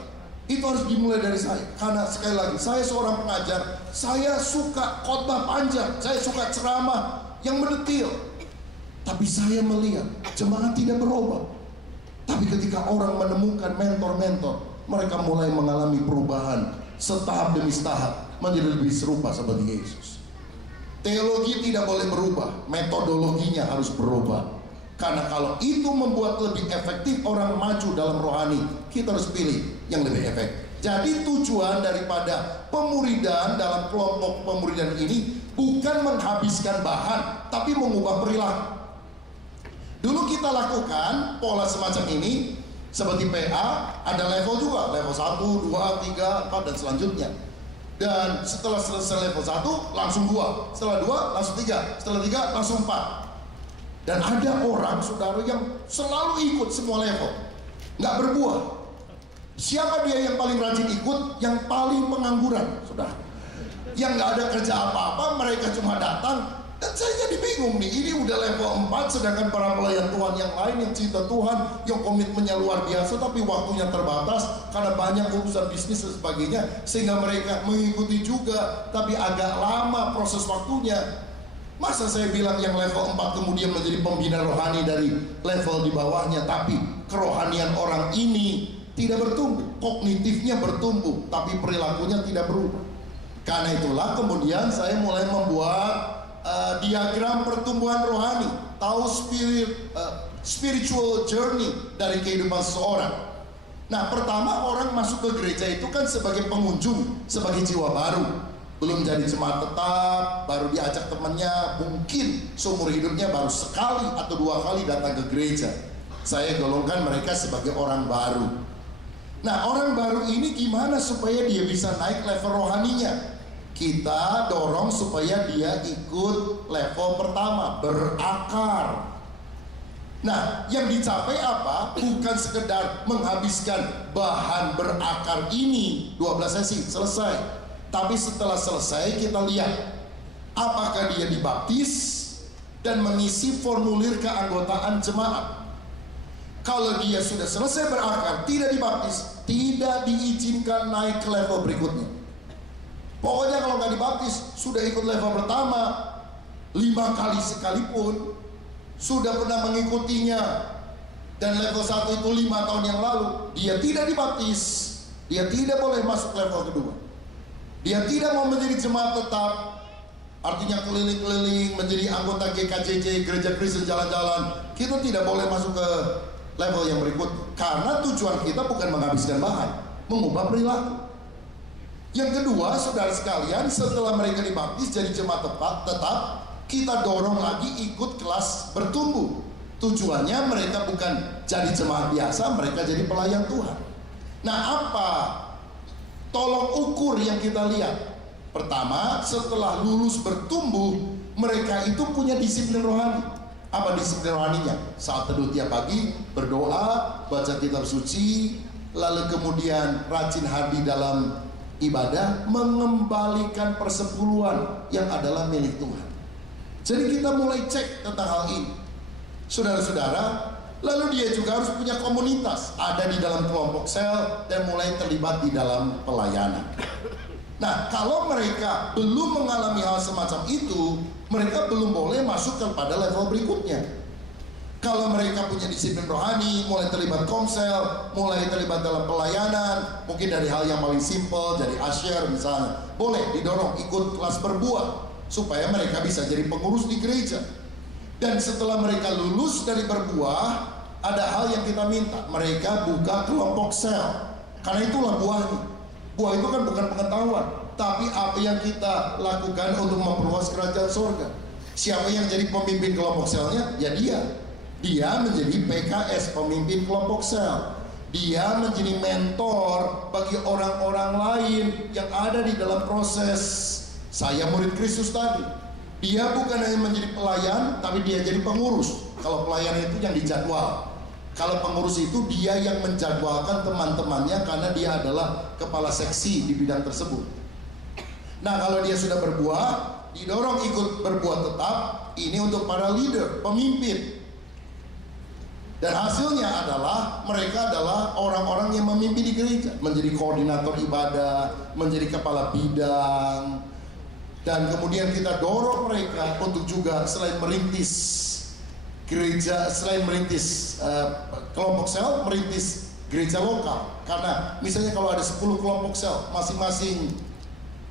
itu harus dimulai dari saya. Karena sekali lagi, saya seorang pengajar, saya suka khotbah panjang, saya suka ceramah yang mendetil. Tapi saya melihat jemaat tidak berubah. Tapi ketika orang menemukan mentor-mentor, mereka mulai mengalami perubahan setahap demi setahap menjadi lebih serupa seperti Yesus. Teologi tidak boleh berubah, metodologinya harus berubah. Karena kalau itu membuat lebih efektif orang maju dalam rohani, kita harus pilih yang lebih efektif. Jadi tujuan daripada pemuridan dalam kelompok pemuridan ini bukan menghabiskan bahan, tapi mengubah perilaku. Dulu kita lakukan pola semacam ini, seperti PA, ada level juga, level 1, 2, 3, 4, dan selanjutnya. Dan setelah selesai level 1, langsung 2, setelah 2, langsung 3, setelah 3, langsung 4. Dan ada orang saudara yang selalu ikut semua level, nggak berbuah. Siapa dia yang paling rajin ikut? Yang paling pengangguran, saudara. Yang nggak ada kerja apa-apa, mereka cuma datang. Dan saya jadi bingung nih, ini udah level 4, sedangkan para pelayan Tuhan yang lain yang cinta Tuhan, yang komitmennya luar biasa, tapi waktunya terbatas karena banyak urusan bisnis dan sebagainya, sehingga mereka mengikuti juga, tapi agak lama proses waktunya. Masa saya bilang yang level 4 kemudian menjadi pembina rohani dari level di bawahnya, tapi kerohanian orang ini tidak bertumbuh, kognitifnya bertumbuh, tapi perilakunya tidak berubah. Karena itulah kemudian saya mulai membuat diagram pertumbuhan rohani, tahu spiritual journey dari kehidupan seseorang. Nah, pertama orang masuk ke gereja itu kan sebagai pengunjung, sebagai jiwa baru, belum jadi jemaat tetap, baru diajak temannya, mungkin seumur hidupnya baru sekali atau 2 kali datang ke gereja. Saya golongkan mereka sebagai orang baru. Nah, orang baru ini gimana supaya dia bisa naik level rohaninya? Kita dorong supaya dia ikut level pertama, berakar. Nah, yang dicapai apa? Bukan sekedar menghabiskan bahan berakar ini 12 sesi, selesai. Tapi setelah selesai kita lihat apakah dia dibaptis dan mengisi formulir keanggotaan jemaat. Kalau dia sudah selesai berakar, tidak dibaptis, tidak diizinkan naik ke level berikutnya. Pokoknya kalau nggak dibaptis, sudah ikut level pertama 5 kali sekalipun, sudah pernah mengikutinya, dan level 1 itu 5 tahun yang lalu, dia tidak dibaptis, dia tidak boleh masuk level kedua. Dia tidak mau menjadi jemaat tetap, artinya keliling-keliling menjadi anggota GKJJ, Gereja Kristen Jalan-Jalan. Kita tidak boleh masuk ke level yang berikut, karena tujuan kita bukan menghabiskan bahan, mengubah perilaku. Yang kedua, saudara sekalian, setelah mereka dibaptis jadi jemaat tetap, kita dorong lagi ikut kelas bertumbuh. Tujuannya mereka bukan jadi jemaat biasa, mereka jadi pelayan Tuhan. Nah, apa tolong ukur yang kita lihat? Pertama, setelah lulus bertumbuh, mereka itu punya disiplin rohani. Apa disiplin rohaninya? Saat teduh tiap pagi, berdoa, baca kitab suci, lalu kemudian rajin hadir dalam ibadah, mengembalikan persepuluhan yang adalah milik Tuhan. Jadi kita mulai cek tentang hal ini, saudara-saudara. Lalu dia juga harus punya komunitas, ada di dalam kelompok sel, dan mulai terlibat di dalam pelayanan. Nah, kalau mereka belum mengalami hal semacam itu, mereka belum boleh masuk kepada level berikutnya. Kalau mereka punya disiplin rohani, mulai terlibat komsel, mulai terlibat dalam pelayanan, mungkin dari hal yang paling simpel, jadi usher misalnya, boleh didorong ikut kelas berbuah, supaya mereka bisa jadi pengurus di gereja. Dan setelah mereka lulus dari berbuah, ada hal yang kita minta, mereka buka kelompok sel. Karena itulah buahnya. Buah itu kan bukan pengetahuan, tapi apa yang kita lakukan untuk memperluas kerajaan surga. Siapa yang jadi pemimpin kelompok selnya? Ya dia. Dia menjadi PKS, pemimpin kelompok sel. Dia menjadi mentor bagi orang-orang lain yang ada di dalam proses saya murid Kristus tadi. Dia bukan hanya menjadi pelayan, tapi dia jadi pengurus. Kalau pelayan itu yang dijadwal. Kalau pengurus itu dia yang menjadwalkan teman-temannya, karena dia adalah kepala seksi di bidang tersebut. Nah, kalau dia sudah berbuah, didorong ikut berbuah tetap. Ini untuk para leader, pemimpin. Dan hasilnya adalah mereka adalah orang-orang yang memimpin di gereja, menjadi koordinator ibadah, menjadi kepala bidang. Dan kemudian kita dorong mereka untuk juga selain merintis gereja, selain merintis kelompok sel, merintis gereja lokal. Karena misalnya kalau ada 10 kelompok sel, masing-masing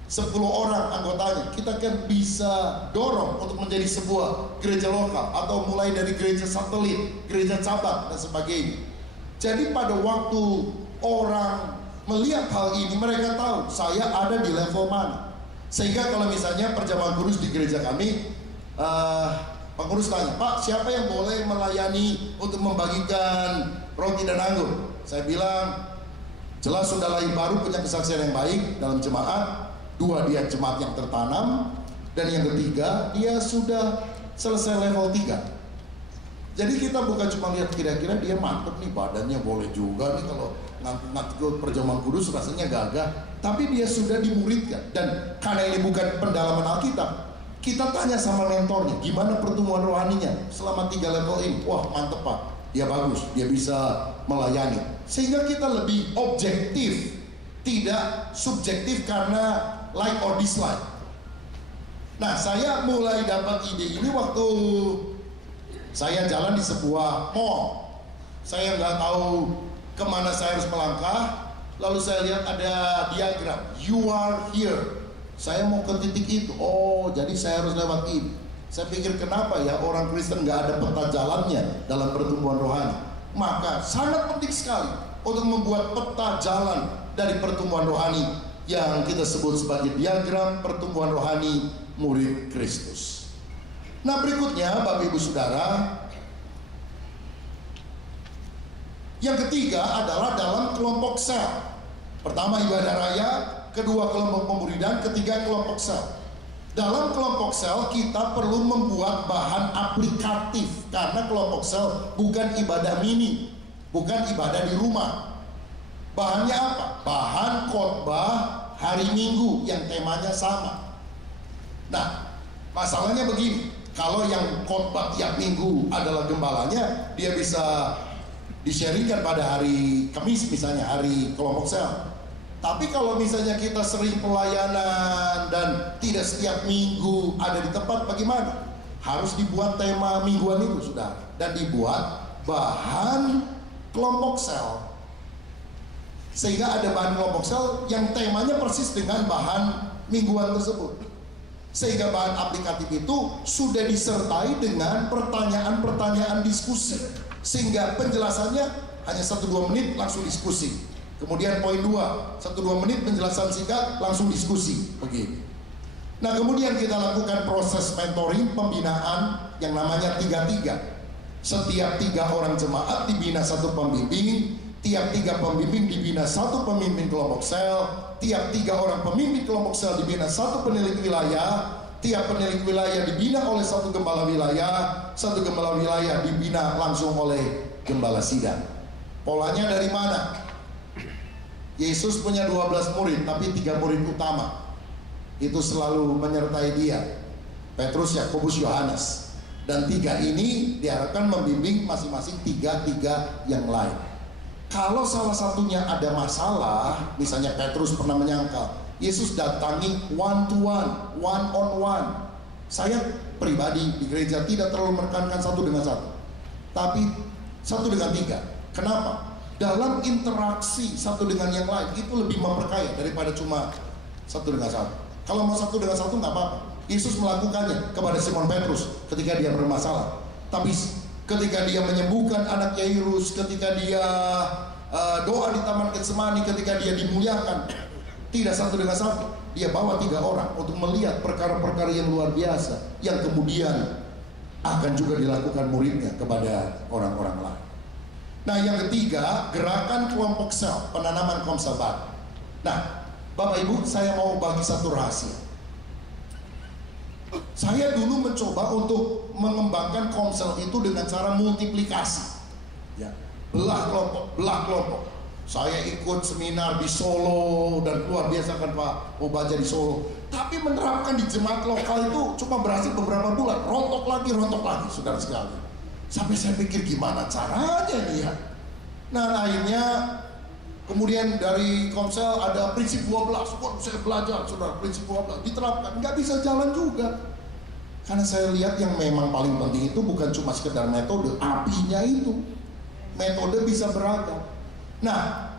10 orang anggotanya, kita kan bisa dorong untuk menjadi sebuah gereja lokal, atau mulai dari gereja satelit, gereja cabang dan sebagainya. Jadi pada waktu orang melihat hal ini, mereka tahu saya ada di level mana. Sehingga kalau misalnya perjamuan kudus di gereja kami, pengurus tanya, Pak, siapa yang boleh melayani untuk membagikan roti dan anggur? Saya bilang, jelas sudah lahir baru, punya kesaksian yang baik dalam jemaat. 2, dia jemaat yang tertanam. Dan yang ketiga, dia sudah selesai level 3. Jadi kita bukan cuma lihat kira-kira dia mantep nih, badannya boleh juga nih kalau ngikut perjamuan kudus rasanya gagah. Tapi dia sudah dimuridkan. Dan karena ini bukan pendalaman Alkitab, kita tanya sama mentornya, gimana pertumbuhan rohaninya selama 3 level ini? Wah, mantep Pak, dia bagus, dia bisa melayani. Sehingga kita lebih objektif, tidak subjektif karena like or dislike. Nah, saya mulai dapat ide ini waktu saya jalan di sebuah mall. Saya nggak tahu kemana saya harus melangkah. Lalu saya lihat ada diagram, you are here. Saya mau ke titik itu. Oh, jadi saya harus lewat ini. Saya pikir kenapa ya orang Kristen nggak ada peta jalannya dalam pertumbuhan rohani. Maka sangat penting sekali untuk membuat peta jalan dari pertumbuhan rohani yang kita sebut sebagai diagram pertumbuhan rohani murid Kristus. Nah, berikutnya Bapak Ibu Saudara, yang ketiga adalah dalam kelompok sel. Pertama ibadah raya, kedua kelompok pemuridan, ketiga kelompok sel. Dalam kelompok sel kita perlu membuat bahan aplikatif, karena kelompok sel bukan ibadah mini, bukan ibadah di rumah. Bahannya apa? Bahan khotbah hari Minggu yang temanya sama. Nah, masalahnya begini, kalau yang khotbah tiap minggu adalah gembalanya, dia bisa di-sharingkan pada hari Kamis misalnya, hari kelompok sel. Tapi kalau misalnya kita sering pelayanan dan tidak setiap minggu ada di tempat, bagaimana? Harus dibuat tema mingguan itu, Saudara, dan dibuat bahan kelompok sel. Sehingga ada bahan kelompok sel yang temanya persis dengan bahan mingguan tersebut. Sehingga bahan aplikatif itu sudah disertai dengan pertanyaan-pertanyaan diskusi. Sehingga penjelasannya hanya 1-2 menit langsung diskusi. Kemudian poin 2, 1-2 menit penjelasan singkat langsung diskusi. Begini. Nah, kemudian kita lakukan proses mentoring, pembinaan yang namanya 3-3. Setiap 3 orang jemaat dibina 1 pembimbing, tiap 3 pembimbing dibina 1 pemimpin kelompok sel, tiap 3 orang pemimpin kelompok sel dibina 1 penilik wilayah, tiap penilik wilayah dibina oleh 1 gembala wilayah, 1 gembala wilayah dibina langsung oleh gembala sidang. Polanya dari mana? Yesus punya 12 murid, tapi 3 murid utama itu selalu menyertai dia, Petrus, Yakobus, Yohanes. Dan 3 ini diharapkan membimbing masing-masing 3 yang lain. Kalau salah satunya ada masalah, misalnya Petrus pernah menyangkal, Yesus datangi one to one, one on one. Saya pribadi di gereja tidak terlalu menekankan 1 dengan 1, tapi 1 dengan 3. Kenapa? Dalam interaksi 1 dengan yang lain itu lebih memperkaya daripada cuma 1 dengan 1. Kalau mau 1 dengan 1 nggak apa-apa. Yesus melakukannya kepada Simon Petrus ketika dia bermasalah. Tapi ketika dia menyembuhkan anak Yairus, ketika dia doa di Taman Getsemani, ketika dia dimuliakan, tidak 1 dengan 1, dia bawa 3 orang untuk melihat perkara-perkara yang luar biasa yang kemudian akan juga dilakukan muridnya kepada orang-orang lain. Nah, yang ketiga, gerakan kelompok sel, penanaman komsel baru. Nah, Bapak Ibu, saya mau bagi 1 rahasia. Saya dulu mencoba untuk mengembangkan komsel itu dengan cara multiplikasi, ya, belah kelompok. Saya ikut seminar di Solo dan luar biasa kan Pak, mau baca di Solo. Tapi menerapkan di jemaat lokal itu cuma berhasil beberapa bulan, rontok lagi, saudara sekalian. Sampai saya pikir gimana caranya nih ya. Nah, akhirnya kemudian dari komsel ada prinsip 12. Saya belajar, saudara, prinsip 12 diterapkan, nggak bisa jalan juga. Karena saya lihat yang memang paling penting itu bukan cuma sekedar metode, apinya itu. Metode bisa beragam. Nah,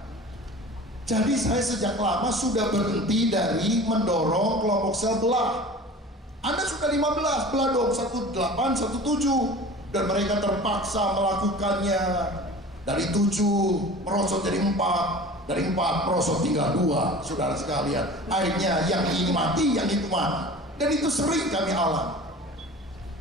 jadi saya sejak lama sudah berhenti dari mendorong kelompok sel belah. Anda sudah 15, belah dong 18, 17. Dan mereka terpaksa melakukannya. Dari 7 merosot jadi 4, dari 4 merosot tinggal 2, saudara sekalian. Akhirnya yang ini mati, yang itu mati. Dan itu sering kami alami.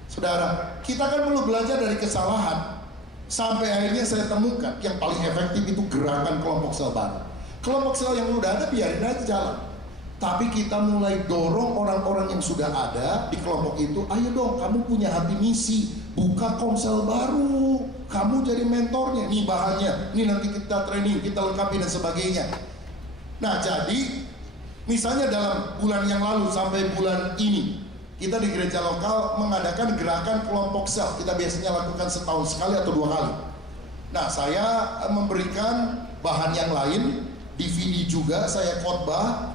Saudara, kita kan perlu belajar dari kesalahan. Sampai akhirnya saya temukan yang paling efektif itu gerakan kelompok sel baru. Kelompok sel yang udah ada biarin aja jalan. Tapi kita mulai dorong orang-orang yang sudah ada di kelompok itu, ayo dong kamu punya hati misi, buka komsel baru, kamu jadi mentornya, nih bahannya, nih nanti kita training, kita lengkapi dan sebagainya. Nah, jadi misalnya dalam bulan yang lalu sampai bulan ini, kita di gereja lokal mengadakan gerakan kelompok sel. Kita biasanya lakukan setahun sekali atau 2 kali. Nah, saya memberikan bahan yang lain, DVD juga, saya khotbah.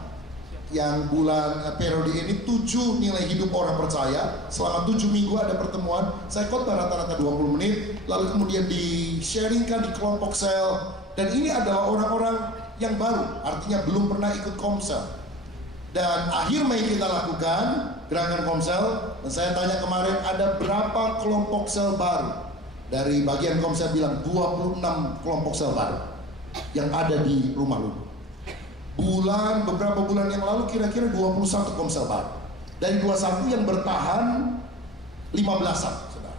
yang bulan periode ini 7 nilai hidup orang percaya. Selama 7 minggu ada pertemuan. Saya khotbah rata-rata 20 menit, lalu kemudian di-sharingkan di kelompok sel. Dan ini adalah orang-orang yang baru, artinya belum pernah ikut komsel. Dan akhir Mei kita lakukan gerakan komsel. Dan saya tanya kemarin, ada berapa kelompok sel baru? Dari bagian komsel bilang 26 kelompok sel baru yang ada di rumah lu. Beberapa bulan yang lalu kira-kira 21 komsel baru. Dari 21 yang bertahan 15-an, saudara.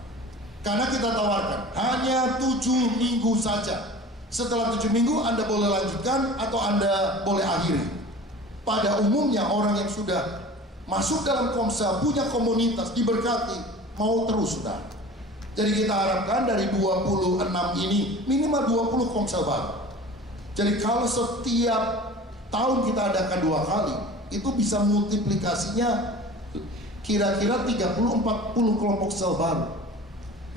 Karena kita tawarkan hanya 7 minggu saja. Setelah 7 minggu Anda boleh lanjutkan atau Anda boleh akhiri. Pada umumnya orang yang sudah masuk dalam komsel, punya komunitas, diberkati, mau terus, saudara. Jadi kita harapkan dari 26 ini minimal 20 komsel baru. Jadi kalau setiap tahun kita adakan 2 kali, itu bisa multiplikasinya kira-kira 30-40 kelompok sel baru.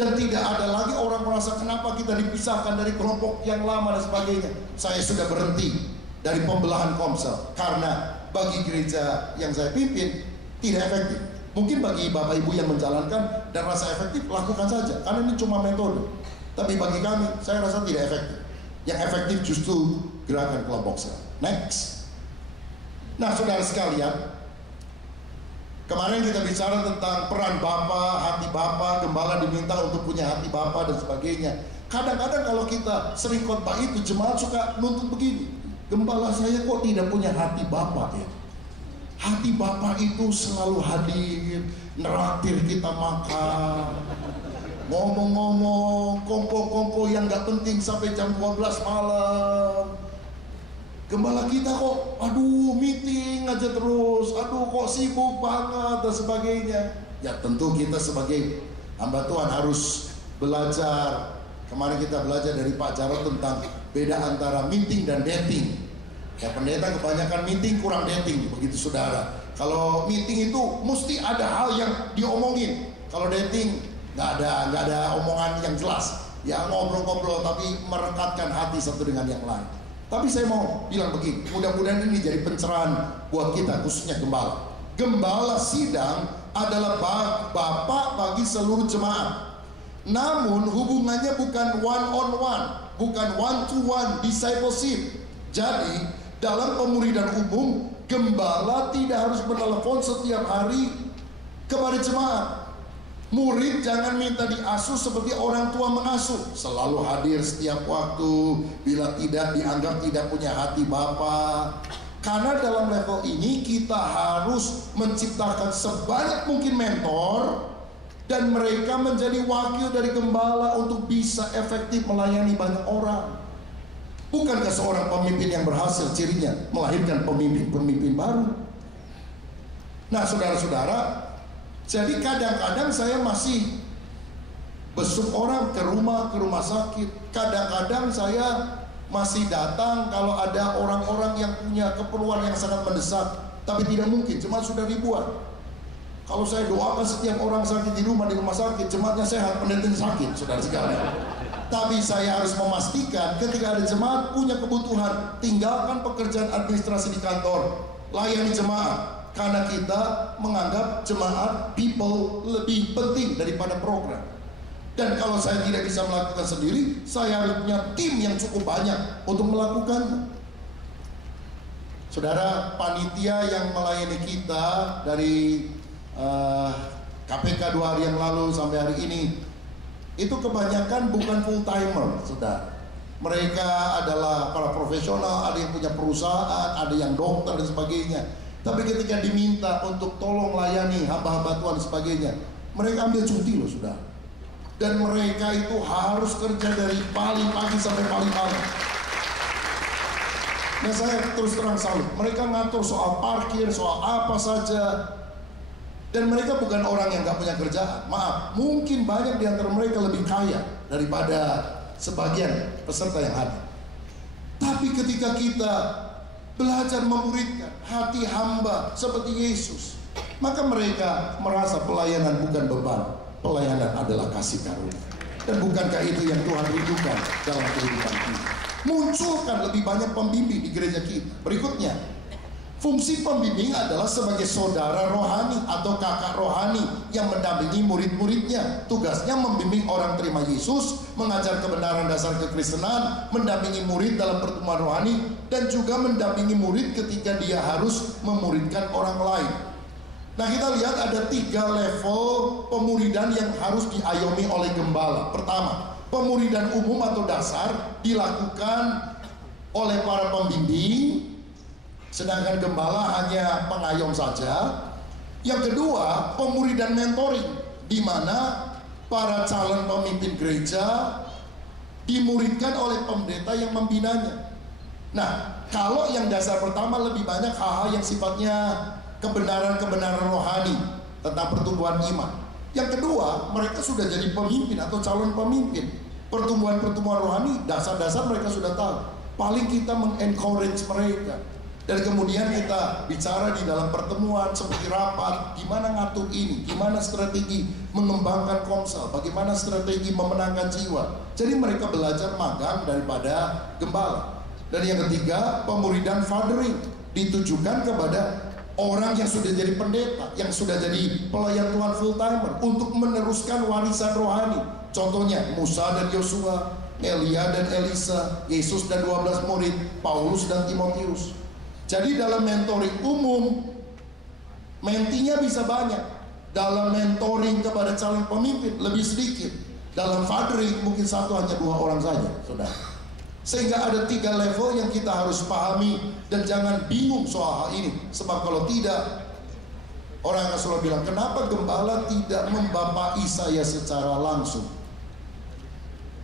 Dan tidak ada lagi orang merasa kenapa kita dipisahkan dari kelompok yang lama dan sebagainya. Saya sudah berhenti dari pembelahan komsel karena bagi gereja yang saya pimpin tidak efektif. Mungkin bagi Bapak Ibu yang menjalankan dan rasa efektif, lakukan saja karena ini cuma metode. Tapi bagi kami, saya rasa tidak efektif. Yang efektif justru gerakan kelompok sel. Next. Nah, saudara sekalian, kemarin kita bicara tentang peran Bapa, hati Bapa, gembala diminta untuk punya hati Bapa dan sebagainya. Kadang-kadang kalau kita sering khotbah itu, jemaat suka nuntut begini, gembala saya kok tidak punya hati Bapa ya? Hati Bapa itu selalu hadir, neraktir kita makan, ngomong-ngomong, kongko-kongko yang gak penting sampai jam 12 malam. Gembala kita kok, aduh meeting aja terus, aduh kok sibuk banget dan sebagainya. Ya tentu kita sebagai hamba Tuhan harus belajar. Kemarin kita belajar dari Pak Jarod tentang beda antara meeting dan dating. Ya pendeta kebanyakan meeting kurang dating, begitu saudara. Kalau meeting itu mesti ada hal yang diomongin. Kalau dating nggak ada omongan yang jelas. Ya ngobrol-ngobrol tapi merekatkan hati satu dengan yang lain. Tapi saya mau bilang begini, mudah-mudahan ini jadi pencerahan buat kita, khususnya gembala. Gembala sidang adalah bapak bagi seluruh jemaat. Namun hubungannya bukan one on one, bukan one to one discipleship. Jadi dalam pemuridan umum, gembala tidak harus bertelepon setiap hari kepada jemaat. Murid jangan minta diasuh seperti orang tua mengasuh. Selalu hadir setiap waktu. Bila tidak dianggap tidak punya hati Bapa. Karena dalam level ini kita harus menciptakan sebanyak mungkin mentor. Dan mereka menjadi wakil dari gembala untuk bisa efektif melayani banyak orang. Bukankah seorang pemimpin yang berhasil cirinya melahirkan pemimpin-pemimpin baru? Nah saudara-saudara, jadi kadang-kadang saya masih besuk orang ke rumah sakit. Kadang-kadang saya masih datang kalau ada orang-orang yang punya keperluan yang sangat mendesak. Tapi tidak mungkin, jemaat sudah ribuan. Kalau saya doakan setiap orang sakit di rumah sakit, jemaatnya sehat, pendeta sakit, saudara sekalian. Tapi saya harus memastikan ketika ada jemaat punya kebutuhan, tinggalkan pekerjaan administrasi di kantor, layani jemaat. Karena kita menganggap jemaat people lebih penting daripada program. Dan kalau saya tidak bisa melakukan sendiri, saya harus punya tim yang cukup banyak untuk melakukannya. Saudara, panitia yang melayani kita dari KPK 2 hari yang lalu sampai hari ini, itu kebanyakan bukan full timer, saudara. Mereka adalah para profesional, ada yang punya perusahaan, ada yang dokter dan sebagainya. Tapi ketika diminta untuk tolong layani hamba-hamba Tuhan dan sebagainya, mereka ambil cuti loh sudah. Dan mereka itu harus kerja dari paling pagi sampai paling malam. Nah saya terus terang salut, mereka ngatur soal parkir, soal apa saja. Dan mereka bukan orang yang gak punya kerjaan. Maaf, mungkin banyak di antara mereka lebih kaya daripada sebagian peserta yang hadir. Tapi ketika kita belajar memuridkan hati hamba seperti Yesus, maka mereka merasa pelayanan bukan beban, pelayanan adalah kasih karunia. Dan bukankah itu yang Tuhan rindukan dalam kehidupan kita? Munculkan lebih banyak pembimbing di gereja kita. Berikutnya, Fungsi pembimbing adalah sebagai saudara rohani atau kakak rohani yang mendampingi murid-muridnya. Tugasnya membimbing orang terima Yesus, mengajar kebenaran dasar kekristenan, mendampingi murid dalam pertemuan rohani, dan juga mendampingi murid ketika dia harus memuridkan orang lain. Nah, kita lihat ada 3 level pemuridan yang harus diayomi oleh gembala. Pertama, pemuridan umum atau dasar dilakukan oleh para pembimbing, sedangkan gembala hanya pengayom saja. Yang kedua, pemuridan mentoring, di mana para calon pemimpin gereja dimuridkan oleh pendeta yang membinanya. Nah, kalau yang dasar pertama lebih banyak hal-hal yang sifatnya kebenaran-kebenaran rohani tentang pertumbuhan iman. Yang kedua, mereka sudah jadi pemimpin atau calon pemimpin. Pertumbuhan-pertumbuhan rohani, dasar-dasar mereka sudah tahu. Paling kita mengencourage mereka. Dan kemudian kita bicara di dalam pertemuan seperti rapat, gimana ngatur ini, gimana strategi mengembangkan komsel, bagaimana strategi memenangkan jiwa. Jadi mereka belajar magang daripada gembala. Dan yang ketiga, pemuridan fathering, ditujukan kepada orang yang sudah jadi pendeta, yang sudah jadi pelayan Tuhan full timer, untuk meneruskan warisan rohani. Contohnya Musa dan Yosua, Elia dan Elisa, Yesus dan 12 murid, Paulus dan Timotius. Jadi dalam mentoring umum, mentinya bisa banyak. Dalam mentoring kepada calon pemimpin lebih sedikit. Dalam fathering mungkin 1 hanya 2 orang saja, saudara. Sehingga ada 3 level yang kita harus pahami, dan jangan bingung soal hal ini. Sebab kalau tidak, orang akan selalu bilang, kenapa gembala tidak membapai saya secara langsung?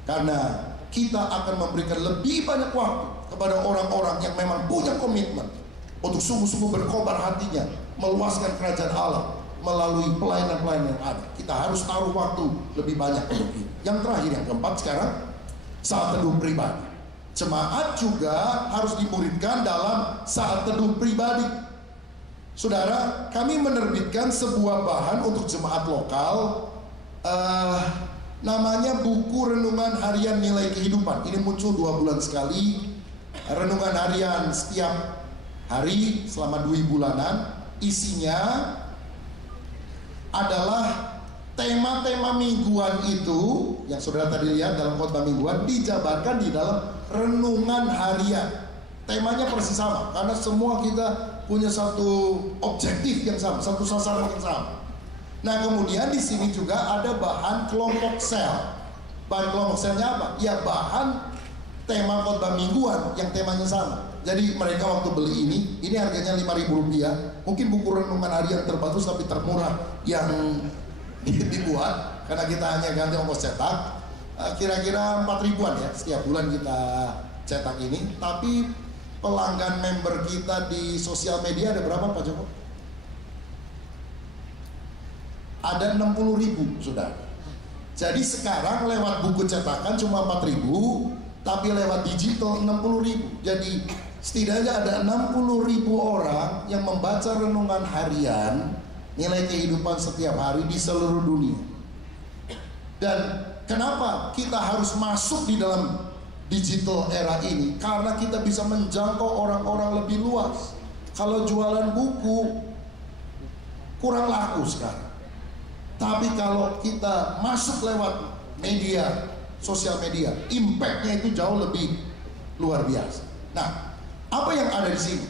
Karena kita akan memberikan lebih banyak waktu kepada orang-orang yang memang punya komitmen untuk sungguh-sungguh berkobar hatinya, meluaskan kerajaan Allah melalui pelayanan-pelayanan yang ada. Kita harus taruh waktu lebih banyak untuk itu. Yang terakhir, yang keempat sekarang, saat teduh pribadi. Jemaat juga harus dimuridkan dalam saat teduh pribadi. Saudara, kami menerbitkan sebuah bahan untuk jemaat lokal, namanya buku renungan harian nilai kehidupan. Ini muncul 2 bulan sekali. Renungan harian setiap hari selama 2 bulanan. Isinya adalah tema-tema mingguan itu yang saudara tadi lihat dalam khotbah mingguan, dijabarkan di dalam renungan harian. Temanya persis sama, karena semua kita punya satu objektif yang sama, satu sasaran yang sama. Nah, kemudian di sini juga ada bahan kelompok sel. Bahan kelompok selnya apa? Ya, bahan tema khotbah mingguan yang temanya sama. Jadi mereka waktu beli ini harganya Rp5.000. Mungkin buku renungan harian terbagus tapi termurah yang dibuat, karena kita hanya ganti ongkos cetak. Kira-kira 4.000-an ya setiap bulan kita cetak ini. Tapi pelanggan member kita di sosial media ada berapa, Pak Joko? Ada 60.000 sudah. Jadi sekarang lewat buku cetakan cuma 4.000, tapi lewat digital 60.000. Jadi setidaknya ada 60.000 orang yang membaca renungan harian nilai kehidupan setiap hari di seluruh dunia. Dan kenapa kita harus masuk di dalam digital era ini? Karena kita bisa menjangkau orang-orang lebih luas. Kalau jualan buku kurang laku sekarang. Tapi kalau kita masuk lewat media, sosial media, impact-nya itu jauh lebih luar biasa. Nah, apa yang ada di sini?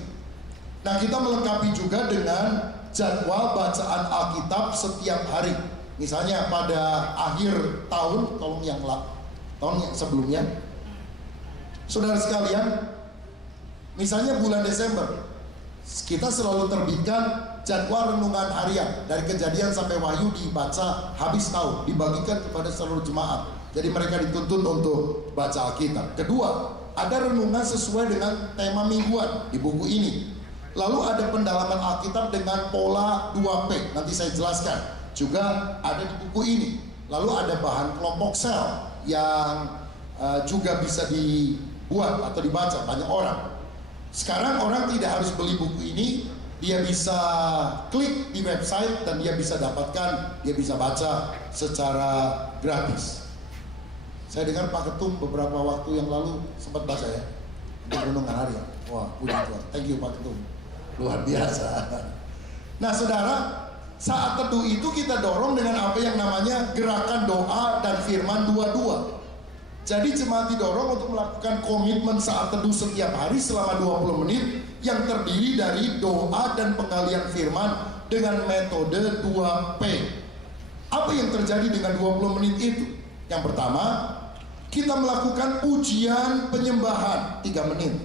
Nah, kita melengkapi juga dengan jadwal bacaan Alkitab setiap hari. Misalnya pada akhir tahun yang sebelumnya, saudara sekalian, misalnya bulan Desember, kita selalu terbitkan jadwal renungan harian dari Kejadian sampai Wahyu, dibaca habis tahun, dibagikan kepada seluruh jemaat. Jadi mereka dituntut untuk baca Alkitab. Kedua, ada renungan sesuai dengan tema mingguan di buku ini. Lalu ada pendalaman Alkitab dengan pola 2P, nanti saya jelaskan, juga ada di buku ini. Lalu ada bahan kelompok sel yang juga bisa dibuat atau dibaca banyak orang. Sekarang orang tidak harus beli buku ini, dia bisa klik di website dan dia bisa dapatkan, dia bisa baca secara gratis. Saya dengar Pak Ketum beberapa waktu yang lalu sempat baca ya, untuk renungan harian. Wah, puji Tuhan. Thank you Pak Ketum. luar biasa. Nah saudara, saat teduh itu kita dorong dengan apa yang namanya gerakan doa dan firman dua-dua. Jadi jemaat didorong untuk melakukan komitmen saat teduh setiap hari selama 20 menit yang terdiri dari doa dan penggalian firman dengan metode 2P. Apa yang terjadi dengan 20 menit itu? Yang pertama, kita melakukan ujian penyembahan 3 menit.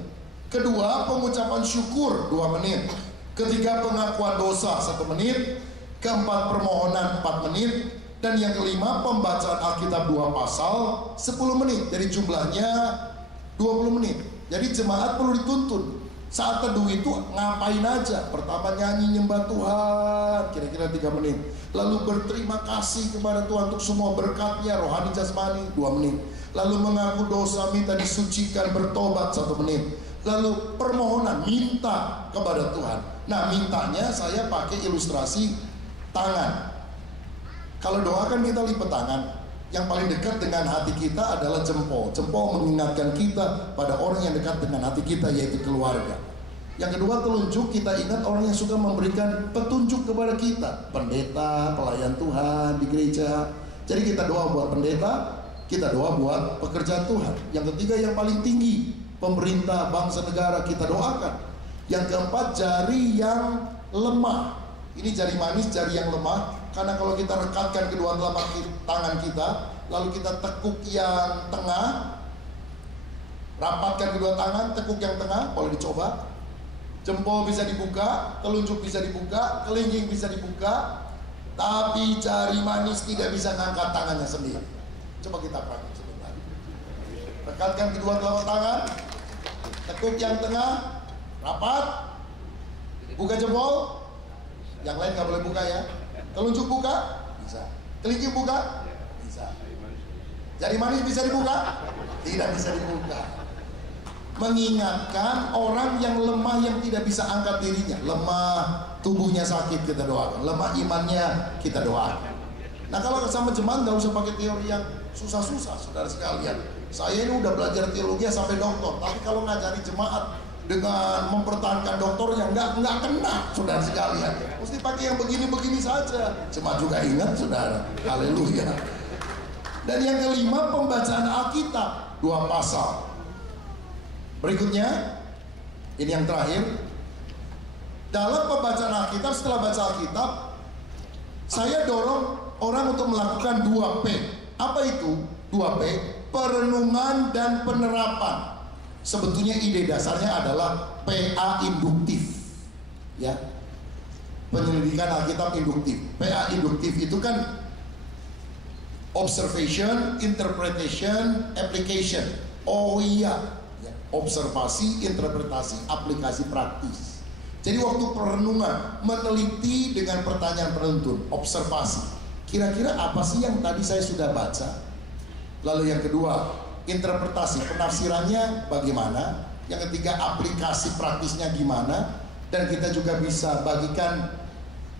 Kedua, pengucapan syukur 2 menit. Ketiga, pengakuan dosa 1 menit. Keempat, permohonan 4 menit. Dan yang kelima, pembacaan Alkitab 2 pasal 10 menit. Jadi jumlahnya 20 menit. Jadi jemaat perlu dituntun. Saat teduh itu ngapain aja? Pertama nyanyi nyembah Tuhan, kira-kira 3 menit. Lalu berterima kasih kepada Tuhan untuk semua berkatnya, rohani jasmani 2 menit. Lalu mengaku dosa, minta disucikan, bertobat 1 menit. Lalu permohonan, minta kepada Tuhan. Nah mintanya saya pakai ilustrasi tangan. Kalau doa kan kita lipat tangan. Yang paling dekat dengan hati kita adalah jempol. Jempol mengingatkan kita pada orang yang dekat dengan hati kita, yaitu keluarga. Yang kedua, telunjuk, kita ingat orang yang suka memberikan petunjuk kepada kita. Pendeta, pelayan Tuhan di gereja. Jadi kita doa buat pendeta, kita doa buat pekerjaan Tuhan. Yang ketiga, yang paling tinggi, pemerintah, bangsa, negara, kita doakan. Yang keempat, jari yang lemah. Ini jari manis, jari yang lemah. Karena kalau kita rekatkan kedua telapak tangan kita, lalu kita tekuk yang tengah, rapatkan kedua tangan, tekuk yang tengah, boleh dicoba. Jempol bisa dibuka, telunjuk bisa dibuka, kelingking bisa dibuka, tapi jari manis tidak bisa ngangkat tangannya sendiri. Coba kita praktik sebentar. Rekatkan kedua telapak tangan, tekuk yang tengah, rapat, buka jempol. Yang lain nggak boleh buka ya. Telunjuk buka? Bisa. Kelingking buka? Bisa. Jari manis bisa dibuka? Tidak bisa dibuka. Mengingatkan orang yang lemah, yang tidak bisa angkat dirinya. Lemah, tubuhnya sakit, kita doakan. Lemah imannya, kita doakan. Nah kalau sama jemaat nggak usah pakai teori yang susah-susah, saudara sekalian. Saya ini udah belajar teologi sampai doktor. Tapi kalau ngajari jemaat dengan mempertahankan doktornya nggak kena, saudara sekalian. Mesti pakai yang begini-begini saja. Cuma juga ingat, saudara. Haleluya. Dan yang kelima, pembacaan Alkitab 2 pasal. Berikutnya, ini yang terakhir. Dalam pembacaan Alkitab, setelah baca Alkitab, saya dorong orang untuk melakukan 2P. Apa itu 2P? Perenungan dan penerapan. Sebetulnya ide dasarnya adalah PA induktif, ya, penyelidikan Alkitab induktif. PA induktif itu kan observation, interpretation, application. Oh iya, ya. Observasi, interpretasi, aplikasi praktis. Jadi waktu perenungan, meneliti dengan pertanyaan penuntun, observasi. Kira-kira apa sih yang tadi saya sudah baca? Lalu yang kedua, interpretasi, penafsirannya bagaimana. Yang ketiga, aplikasi praktisnya gimana. Dan kita juga bisa bagikan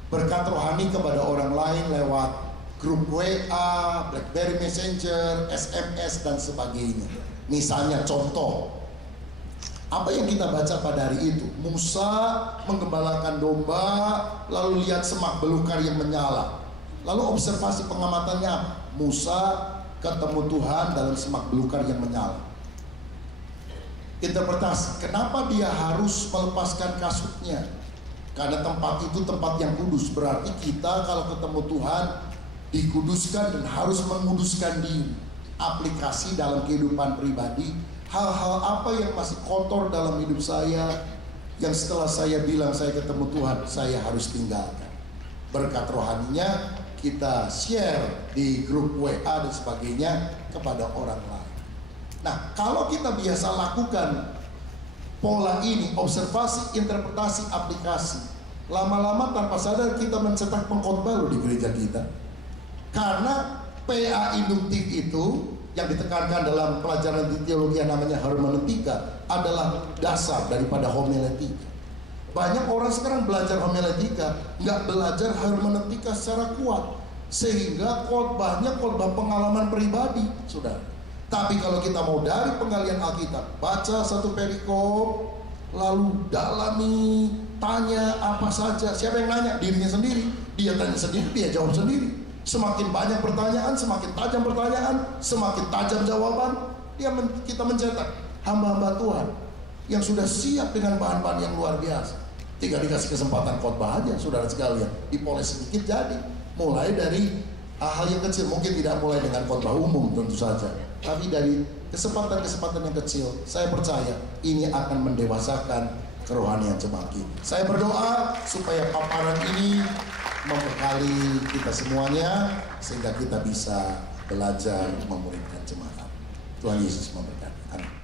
berkat rohani kepada orang lain lewat grup WA, BlackBerry Messenger, SMS dan sebagainya. Misalnya contoh, apa yang kita baca pada hari itu? Musa menggembalakan domba, lalu lihat semak belukar yang menyala. Lalu observasi pengamatannya apa? Musa ketemu Tuhan dalam semak belukar yang menyala. Interpretasi, kenapa dia harus melepaskan kasutnya? Karena tempat itu tempat yang kudus. Berarti kita kalau ketemu Tuhan dikuduskan dan harus menguduskan diri. Aplikasi dalam kehidupan pribadi, hal-hal apa yang masih kotor dalam hidup saya, yang setelah saya bilang saya ketemu Tuhan, saya harus tinggalkan. Berkat rohaninya kita share di grup WA dan sebagainya kepada orang lain. Nah, kalau kita biasa lakukan pola ini, observasi, interpretasi, aplikasi, lama-lama tanpa sadar kita mencetak pengkhotbah di gereja kita. Karena PA induktif itu yang ditekankan dalam pelajaran di teologi yang namanya hermeneutika adalah dasar daripada homiletika. Banyak orang sekarang belajar homiletika, nggak belajar hermeneutika secara kuat, sehingga khotbahnya khotbah pengalaman pribadi, saudara. Tapi kalau kita mau dari penggalian Alkitab, baca satu perikop, lalu dalami, tanya apa saja. Siapa yang nanya? Dirinya sendiri. Dia tanya sendiri, dia jawab sendiri. Semakin banyak pertanyaan, semakin tajam pertanyaan, semakin tajam jawaban. Kita mencetak hamba-hamba Tuhan yang sudah siap dengan bahan-bahan yang luar biasa. Tinggal dikasih kesempatan khotbah aja, saudara sekalian. Dipoles sedikit jadi. Mulai dari hal yang kecil, mungkin tidak mulai dengan khotbah umum tentu saja, tapi dari kesempatan-kesempatan yang kecil, saya percaya ini akan mendewasakan kerohanian jemaat kita. Saya berdoa supaya paparan ini membekali kita semuanya sehingga kita bisa belajar memuridkan jemaat. Tuhan Yesus memberkati. Amin.